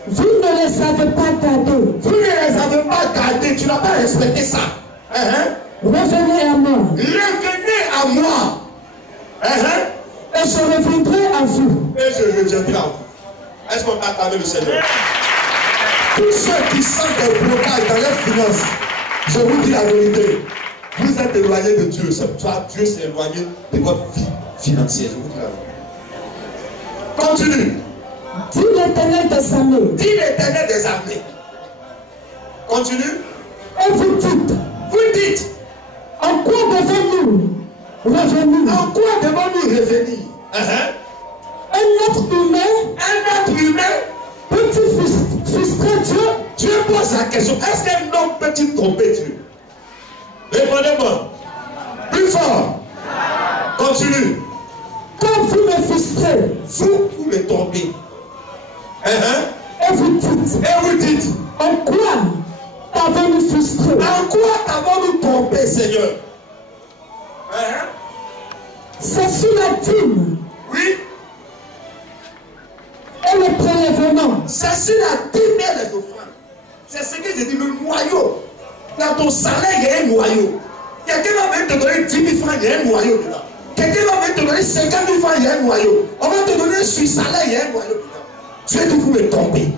Vous ne les avez pas gardés. Vous ne les avez pas gardés, tu n'as pas respecté ça. Revenez à moi. Revenez à moi. Et je reviendrai à vous. Et je reviendrai à vous. Est-ce qu'on t'a acclamé le Seigneur? Tous ceux qui sentent des blocages dans leurs finances, je vous dis la vérité, vous êtes éloignés de Dieu. Toi, Dieu s'est éloigné de votre vie financière. Je vous dis la vérité. Continue. Dit l'Éternel des armées. Dit l'Éternel des armées. Continue. Et vous dites. Vous dites. En quoi devons-nous revenir? En quoi devons-nous revenir? Un être humain. Un être humain. Peut-il frustrer Dieu? Dieu pose la question. Est-ce qu'un homme peut-il tromper Dieu? Répondez-moi. Plus fort. Continue. Quand vous me frustrez, vous me trompez. Et vous dites, en quoi t'avons-nous frustré? En quoi t'avons-nous trompé, Seigneur? C'est sur la dîme. Oui. Et le prélèvement. C'est sur la dîme et les offrandes. C'est ce que j'ai dit, le noyau. Dans ton salaire, il y a un noyau. Quelqu'un va venir te donner 10 000 francs, il y a un noyau dedans. Quelqu'un va venir te donner 50 000 francs, il y a un noyau. On va te donner sur salaire, il y a un noyau. Tu es toujours me tromper.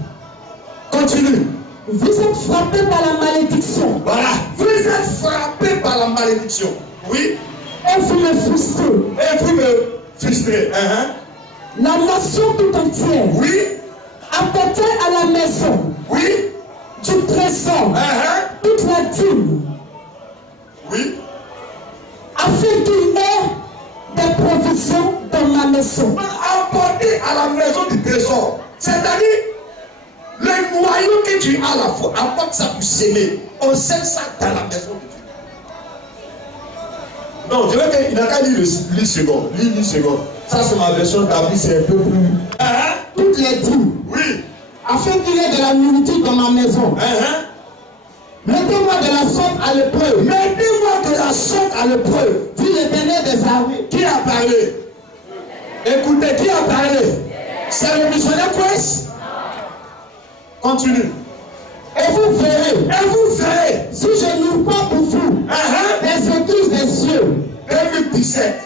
Continue. Vous êtes frappés par la malédiction. Voilà. Vous êtes frappés par la malédiction. Oui. Et vous me frustrez. Et vous me frustrez. La nation tout entière. Oui. Apportez à la maison. Oui. Du trésor. Toute la dîme. Oui. Afin qu'il y ait des provisions dans ma maison. Apporter à la maison du trésor. C'est-à-dire, le noyau que tu as à la fois, apporte ça pour s'aimer. On sème ça dans la maison de Dieu. Non, je veux qu'il n'a qu'à lire le second. Lis le second. Ça, c'est ma version d'habit, c'est un peu plus. Toutes les dîmes. Oui. Afin qu'il y ait de la nourriture dans ma maison. Mettez-moi de la sorte à l'épreuve. Mettez-moi de la sorte à l'épreuve. Dit l'Éternel des armées. Qui a parlé? Écoutez, qui a parlé? C'est le missionnaire Quest. Continue. Et vous verrez. Et vous verrez. Si je n'ouvre pas pour vous les écluses des cieux. 2017.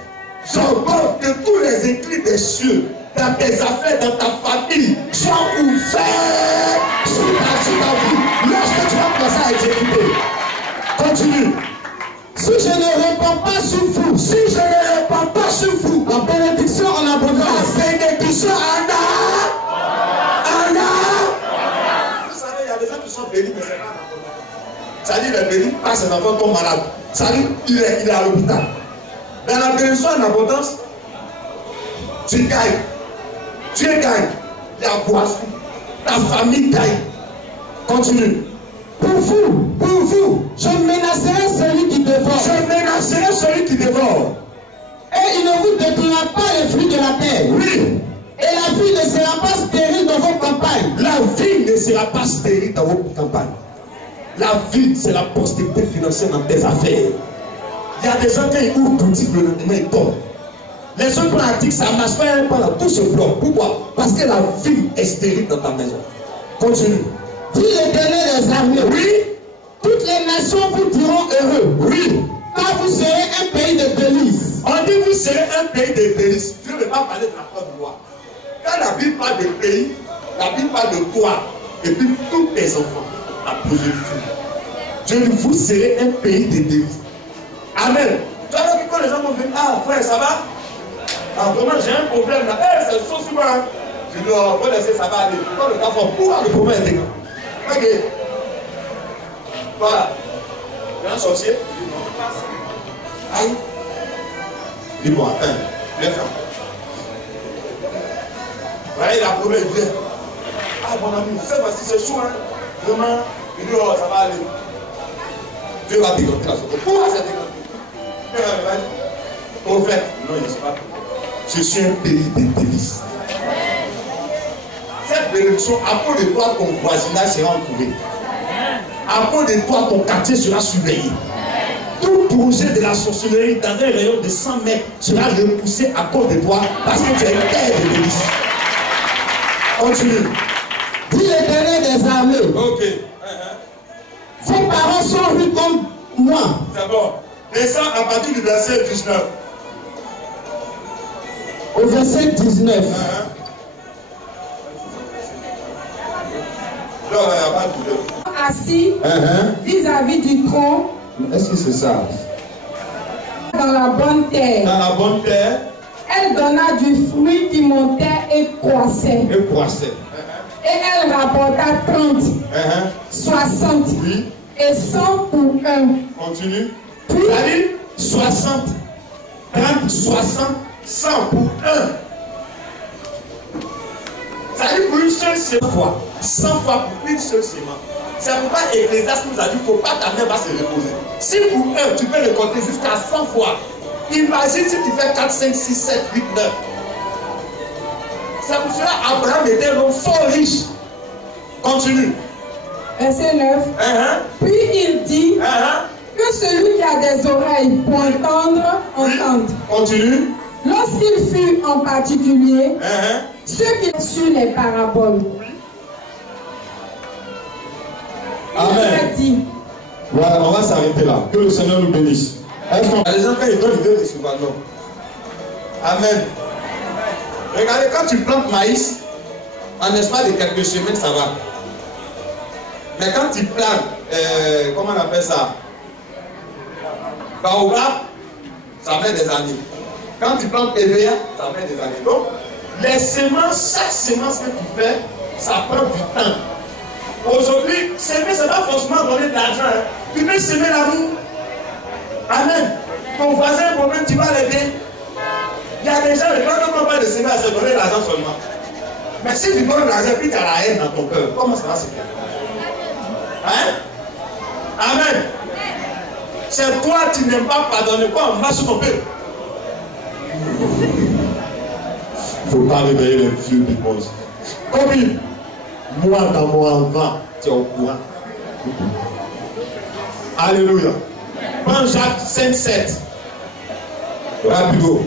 J'ordonne que tous les écrits des cieux, dans tes affaires, dans ta famille, soient ouverts sur ta vie. Lorsque tu vas commencer à exécuter. Continue. Si je ne réponds pas sur vous. Si je ne réponds pas sur vous. La bénédiction en abondance. La bénédiction en Vous savez, il y a des gens qui sont bénis, mais c'est pas en abondance. Ça dit, les bénis passent un enfant comme malade. Ça dit, il est à l'hôpital. Dans la bénédiction en abondance, tu gagnes. Dieu gagne. La boisson. Ta famille gagne. Continue. Pour vous, je menacerai celui qui dévore. Je menacerai celui qui dévore. Et il ne vous détruira pas les fruits de la terre. Oui. Et la vie ne sera pas stérile dans vos campagnes. La vie ne sera pas stérile dans vos campagnes. La vie, c'est la prospérité financière dans tes affaires. Il y a des gens qui ouvrent boutique le lendemain, ils tombent. Les autres pratiques, ça ne marche pas un pas là, tout se bloque. Pourquoi? Parce que la vie est stérile dans ta maison. Continue. Dit l'Éternel des armées. Oui. Toutes les nations vous diront heureux. Oui. Car vous serez un pays de délices. On dit vous serez un pays de délices. Je ne vais pas parler de la Côte d'Ivoire. Quand la Bible parle de pays, la Bible parle de toi et puis tous tes enfants. Apposez le Dieu dit vous serez un pays de délices. Amen. Tu vois que quand les gens vont venir, ah frère, ça va? Ah vraiment, j'ai un problème là. Eh, c'est chaud sur moi. Je dis, oh, faut laisser, ça va aller. Quand le gars fait, pourquoi le problème est grand? Ok. Voilà. Il y a un sorcier. Aïe. Il dit, bon, attends, viens faire. Voilà, il a problème, il vient. Ah, mon ami, c'est parce que c'est chaud, hein. Vraiment, il dit, oh, ça va aller. Dieu va dégonter la sorcière. Pourquoi c'est dégonté? Au fait, non, il ne sait pas. Je suis un pays de délices. Cette bénédiction, à cause de toi, ton voisinage sera entouré. À cause de toi, ton quartier sera surveillé. Tout projet de la sorcellerie dans un rayon de 100 mètres sera repoussé à cause de toi parce que tu es une terre de délices. Continue. Dit l'Éternel des armées. Ok. Vos parents sont riches comme moi. C'est bon. Descends à partir du verset 19. Au verset 19. Assis vis-à-vis du tronc. Est-ce que c'est ça? Dans la bonne terre. Dans la bonne terre. Elle donna du fruit qui montait et croissait. Et croissait. Et elle rapporta 30, 60 et 100 pour un. Continue. Puis, c'est-à-dire 60, 30, 60, 100 pour un. C'est-à-dire pour une seule sémence, 100 fois pour une seule sémence. C'est pourquoi Ecclésiaste nous a dit qu'il ne faut pas ta main va se reposer. Si pour un, tu peux le compter jusqu'à 100 fois. Imagine si tu fais 4, 5, 6, 7, 8, 9. C'est pour cela qu'Abraham était un homme fort riche. Continue. Verset 9. Puis il dit que celui qui a des oreilles pour entendre, entende. Continue. Lorsqu'il fut en particulier, ceux qui ont su les paraboles. Amen. Dit, voilà, on va s'arrêter là. Que le Seigneur nous bénisse. Est-ce qu'on a des gens quand ils donnent, ils veulent recevoir? Non. Amen. Regardez, quand tu plantes maïs, en espace de quelques semaines, ça va. Mais quand tu plantes, comment on appelle ça? Baobab, ça met des années. Quand tu plantes EVA, ça met des années. Donc, les semences, chaque semence que tu fais, ça prend du temps. Aujourd'hui, semer, ça va forcément donner de l'argent. Hein. Tu peux semer l'amour. Amen. Ton voisin a un problème, tu vas l'aider. Il y a des gens, quand on parle de semer, à se donner l'argent seulement. Mais si tu donnes l'argent, puis tu as la haine dans ton cœur, comment ça va se faire? Hein? Amen. C'est toi, tu n'aimes pas pardonner. Quoi, on marche sur ton peuple. Il ne faut pas réveiller les vieux dimanches. Comme moi dans mon enfant, tu es au courant. Alléluia. Prends Jacques 5,7. Rapido.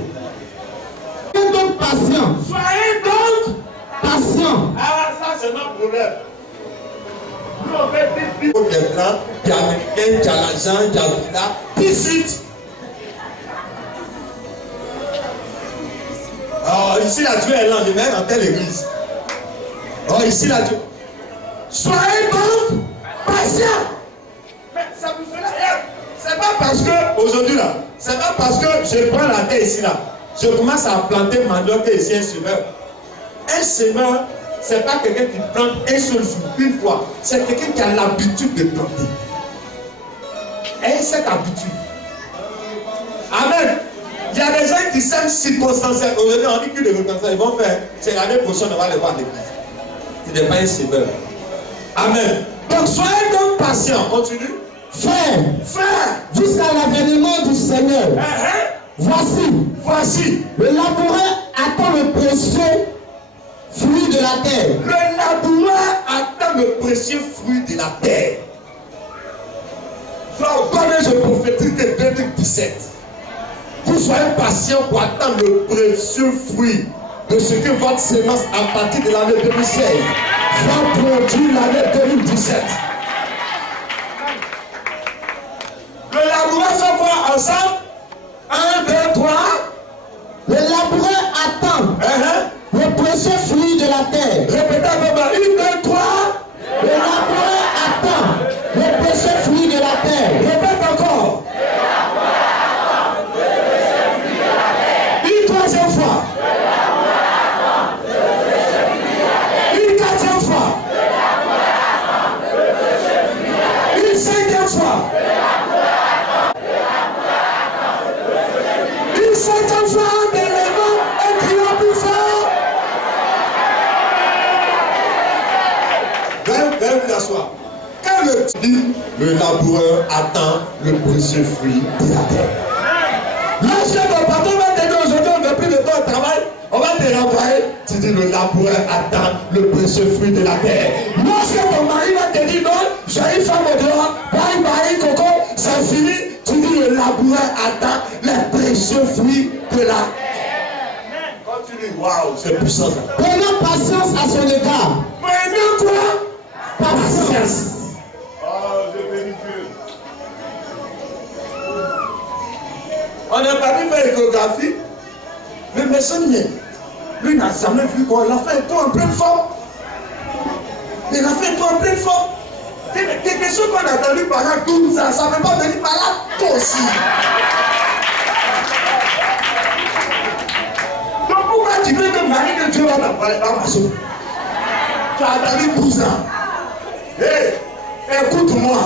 Soyez donc patient. Soyez donc patient. Ah, ça c'est notre problème. Nous on fait des blancs, des américains, des l'argent, des là, puis suite. Oh, ici la Dieu est là, je mets dans telle église. Oh, ici la Dieu. Soyez donc patient. Mais ça vous fait rien. C'est pas parce que, aujourd'hui là, c'est pas parce que je prends la terre ici là, je commence à planter manioc et ici un semeur. Un semeur, c'est pas quelqu'un qui plante un seul jour, une fois. C'est quelqu'un qui a l'habitude de planter. Et cette habitude. Amen. Il y a des gens qui s'aiment circonstanciels. Aujourd'hui, on dit que les circonstances, ils vont faire. C'est l'année prochaine, on va les voir à l'église. Tu n'es pas un semeur. Amen. Donc, soyez donc patients. Continue. Frère, jusqu'à l'avènement du Seigneur. Voici, le laboureur attend le précieux fruit de la terre. Le laboureur attend le précieux fruit de la terre. Je prophétise de 2017. Vous soyez patient pour attendre le précieux fruit de ce que votre semence à partir de l'année 2016 va produire l'année 2017. Le laboureur fait quoi ensemble? 1, 2, 3. Le laboureur attend le précieux fruit de la terre. Répétez avec moi. 1, 2, 3. Le laboureur attend le précieux fruit de la terre. Répète encore. Une troisième fois. Une quatrième fois. Une cinquième fois. Une septième fois en élevant un criant plus fort. Veuillez vous asseoir. Quand le laboureur attend le précieux fruit de la terre. Lorsque ton patron va te dire aujourd'hui on ne veut plus de toi au travail, on va te renvoyer. Tu dis le laboureur attend le précieux fruit de la terre. Lorsque ton mari va te dire non, j'ai une femme au dehors, bye bye coco, c'est fini. Tu dis le laboureur attend les précieux fruits de la terre. Continue, waouh, c'est puissant. Prenons patience à son égard. Prenons quoi? Patience. Oh, je bénis Dieu. On n'a pas pu faire l'échographie. Le médecin, lui n'a jamais vu quoi. Il a fait toi en pleine forme. Il a fait toi en pleine forme. Quelque chose qu'on a entendu pendant 12 ans, ça ne veut pas venir par là, toi aussi. Donc pourquoi tu veux que Marie de Dieu va t'appeler par ma soeur? Tu as attendu 12 ans. Hé, écoute-moi.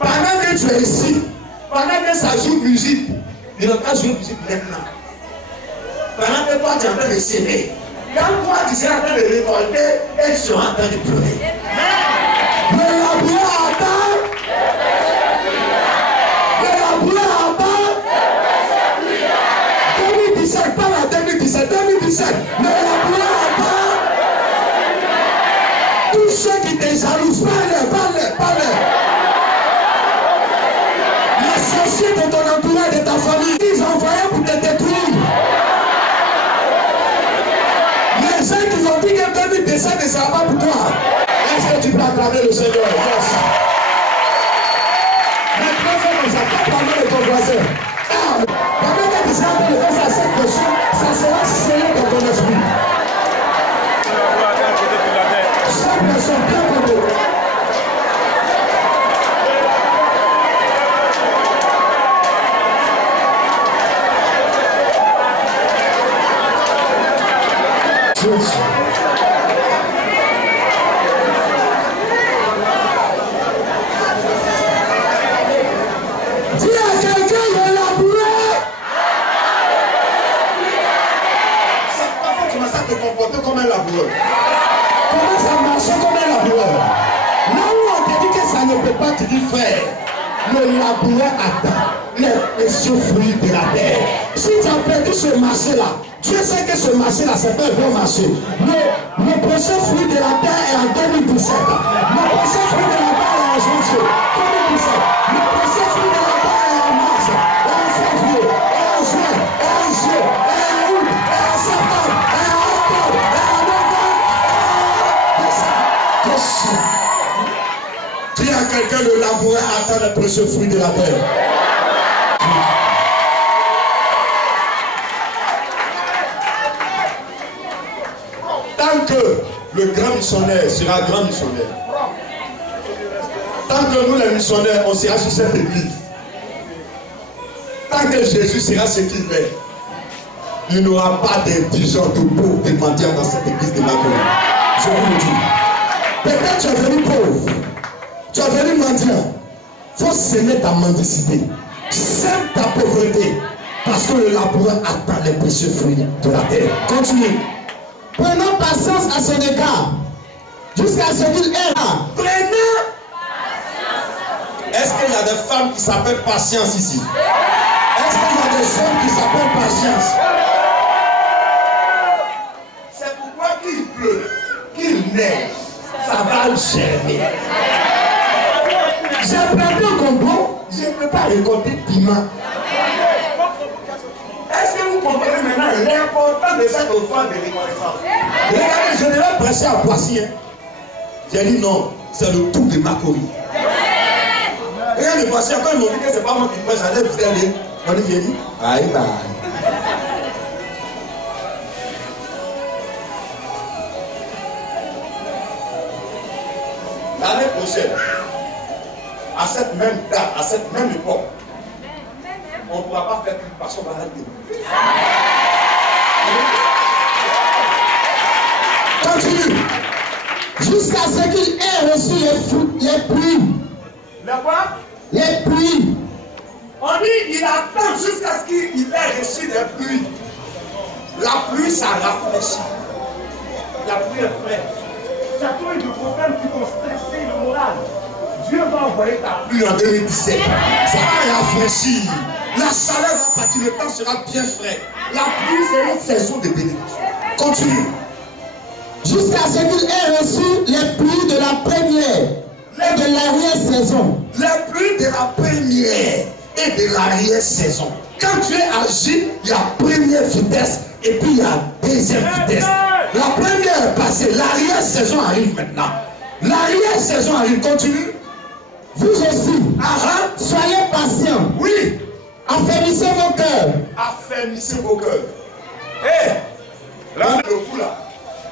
Pendant que tu es ici, pendant que ça joue musique, il n'a pas joué musique maintenant. Pendant que toi tu es en train de s'aimer, quand toi tu seras en train de récolter, elles sont en train de pleurer. Le laboureur attend. Le laboureur attend. 2017, pas la 2017, 2017. Le laboureur attend. Tous ceux qui te jalousent, parlez. Les sorciers de ton entourage, de ta famille, ils ont envoyé pour te détruire. Les gens qui ont dit que 2017 ne sera pas pour toi. Est-ce que tu peux acclamer le Seigneur? Yes. Maintenant, fais comme ça, pas parler de ton voisin. Pendant que tu seras en train de faire ça, cette question, Ça sera scellé dans ton esprit. 100 personnes bien compris. Dis à quelqu'un de labourer. Parfois tu vas te comporter comme un laboureur. Commence à marcher comme un laboureur. Là où on te dit que ça ne peut pas, tu dis frère, le laboureur attend les précieux fruits de la terre. Si tu as perdu ce marché-là, Dieu sait que ce marché-là, c'est pas un bon marché. Le précieux fruit de la terre est en 2017. Le précieux fruit de la terre est en janvier 2017. Le précieux fruit de la terre est en mars, est en février, est en juin, est en juillet, est en août, est en septembre, est en octobre, est en novembre, est en décembre. Dis à quelqu'un, le laboureur attend le précieux fruit de la terre. Tant que le grand missionnaire sera grand missionnaire, tant que nous les missionnaires, on sera sur cette église, tant que Jésus sera ce qu'il est, il n'y aura pas d'indigents, de pauvres, de mendiants dans cette église de Macron. Je vous le dis. Peut-être tu es venu pauvre, tu es venu mendiant. Il faut s'aimer ta mendicité. Sème ta pauvreté, parce que le laboureur attend les précieux fruits de la terre. Continue. Prenons patience à son égard, jusqu'à ce qu'il ait là. Prenons patience. Est-ce qu'il y a des femmes qui s'appellent patience ici? Est-ce qu'il y a des hommes qui s'appellent patience? C'est pourquoi qu'il pleut, qu'il neige, ça va germer. J'ai planté un combo, je ne peux pas récolter piment. Est-ce que vous comprenez maintenant l'importance de cette offrande de reconnaissance? Regardez, je devais prêcher à Poissy. J'ai dit non, c'est le tour de Macori. Regardez, Poissy, quand ils m'ont dit que c'est pas moi qui prêche, j'allais vous aller. On dit, j'ai dit, aïe, bye. L'année prochaine, à cette même date, à cette même époque, on ne pourra pas faire une passion malade. Continue. Jusqu'à ce qu'il ait reçu les pluies. Les quoi? Les pluies. On dit il attend jusqu'à ce qu'il ait reçu les pluies. La pluie, ça rafraîchit. La pluie est fraîche. C'est toi le problème qui vont stresser le moral. Dieu va envoyer ta pluie en 2017. Ça va rafraîchir. La chaleur va partir, le temps sera bien frais. La pluie, c'est une saison de bénédiction. Continue. Jusqu'à ce qu'il ait reçu les pluies de la première et de l'arrière-saison. Les pluies de la première et de l'arrière-saison. Quand Dieu agit, il y a première vitesse et puis il y a deuxième vitesse. La première est passée, l'arrière-saison arrive maintenant. L'arrière-saison arrive, continue. Vous aussi, soyez patients. Oui. Affermissez vos cœurs. Affermissez vos cœurs. Hé, là, vous là,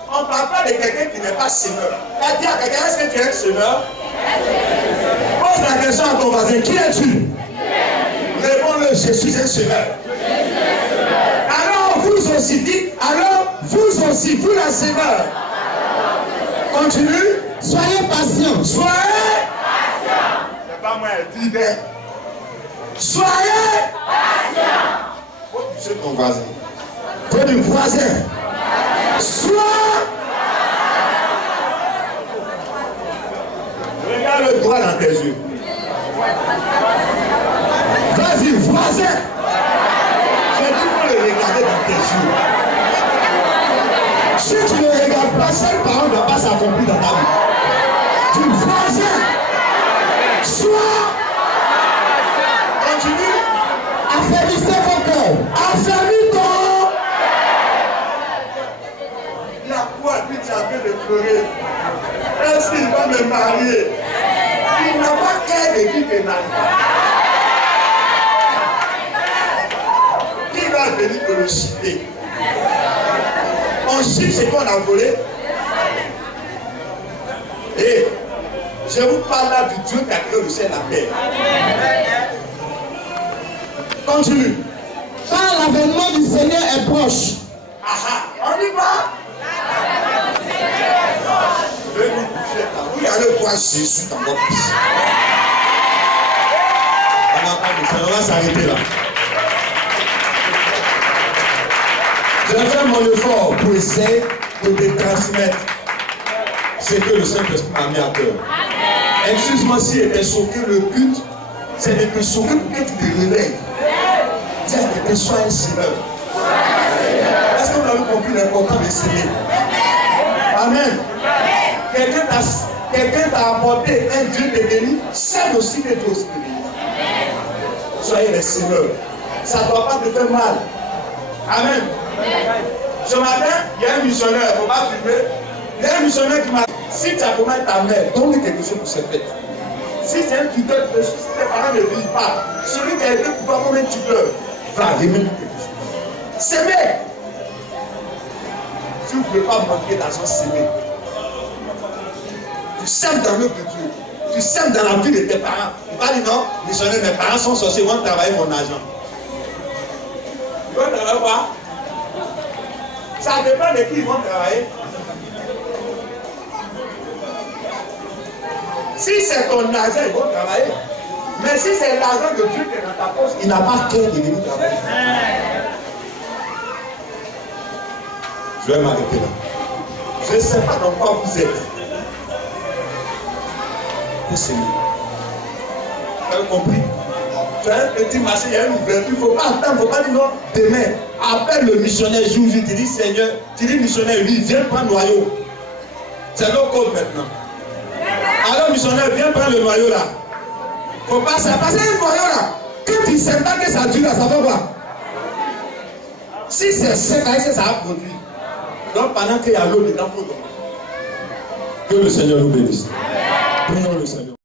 on ne parle pas de quelqu'un qui n'est pas semeur. Elle dit à quelqu'un, est-ce que tu es un semeur? Pose la question à ton voisin, qui es-tu? Réponds-le, je suis un semeur. Alors, vous aussi, dites, alors, vous aussi, vous la semeur. Continue. Soyez patients. Soyez patients. C'est pas moi, elle dit, mais. Soyez patients. Faut toucher ton voisin. Faut du voisin. Sois. Regarde le doigt dans tes yeux. Vas-y, voisin. J'ai dit faut le regarder dans tes yeux. Si tu ne regardes pas, cette parole ne va pas s'accomplir dans ta vie. Du voisin. Sois. Continue. Affermissez vos cœurs. Affermis ton. Il y a quoi, puis tu as envie de pleurer? Est-ce qu'il va me marier? Il n'a pas qu'un de qui te marie. Qui va venir te le citer? On chiffre ce qu'on a volé. Et je vous parle là du Dieu qui a créé le ciel et la terre. Continue. Quand l'avènement du Seigneur est proche. On y va. Vous allez voir Jésus dans votre vie. On va s'arrêter là. Je vais faire mon effort pour essayer de te transmettre ce que le Saint-Esprit m'a mis à cœur. Excuse-moi si j'étais choqué, le but, c'est de te choquer pour que tu te réveilles. Dire que tu sois un semeur. Est-ce que vous avez compris l'importance de s'aimer? Amen. Quelqu'un t'a apporté un Dieu de béni, c'est aussi que Dieu aussi te bénit. Soyez les semeurs. Ça ne doit pas te faire mal. Amen. Ce matin, il y a un missionnaire, il ne faut pas filmer. Il y a un missionnaire qui m'a dit, si tu accompagnes ta mère, donne-lui quelque chose pour cette fête. Si c'est un tuteur, si tes parents ne vivent pas, celui qui a été pour toi comme un tuteur, va remettre quelque chose. S'aimer. Si vous ne pouvez pas manquer d'argent, s'aimer. Tu sèmes dans l'œuvre de Dieu. Tu sèmes dans la vie de tes parents. Tu vas dire non, missionnaire, mes parents sont sorciers, ils vont travailler mon argent. Ils vont travailler quoi? Ça dépend de qui ils vont travailler. Si c'est ton argent, ils vont travailler. Mais si c'est l'argent de Dieu qui est dans ta poche, il n'a pas cœur de venir travailler. Je vais m'arrêter là. Je ne sais pas dans quoi vous êtes. Vous s'aimer. Vous avez compris? Tu as un petit marché, il y a une ouverture. Il ne faut pas attendre, il ne faut pas dire non. Demain, appelle le missionnaire Jouji, tu dis Seigneur, tu dis missionnaire, lui, viens prendre le noyau. C'est l'eau code maintenant. Alors missionnaire, viens prendre le noyau là. Il ne faut pas ça. Parce que le noyau là, quand tu ne sais pas que ça dure là, ça va quoi? Si c'est sec, ça va produire. Donc pendant qu'il y a l'eau dedans, il faut donner. Que le Seigneur nous bénisse. Prions le Seigneur.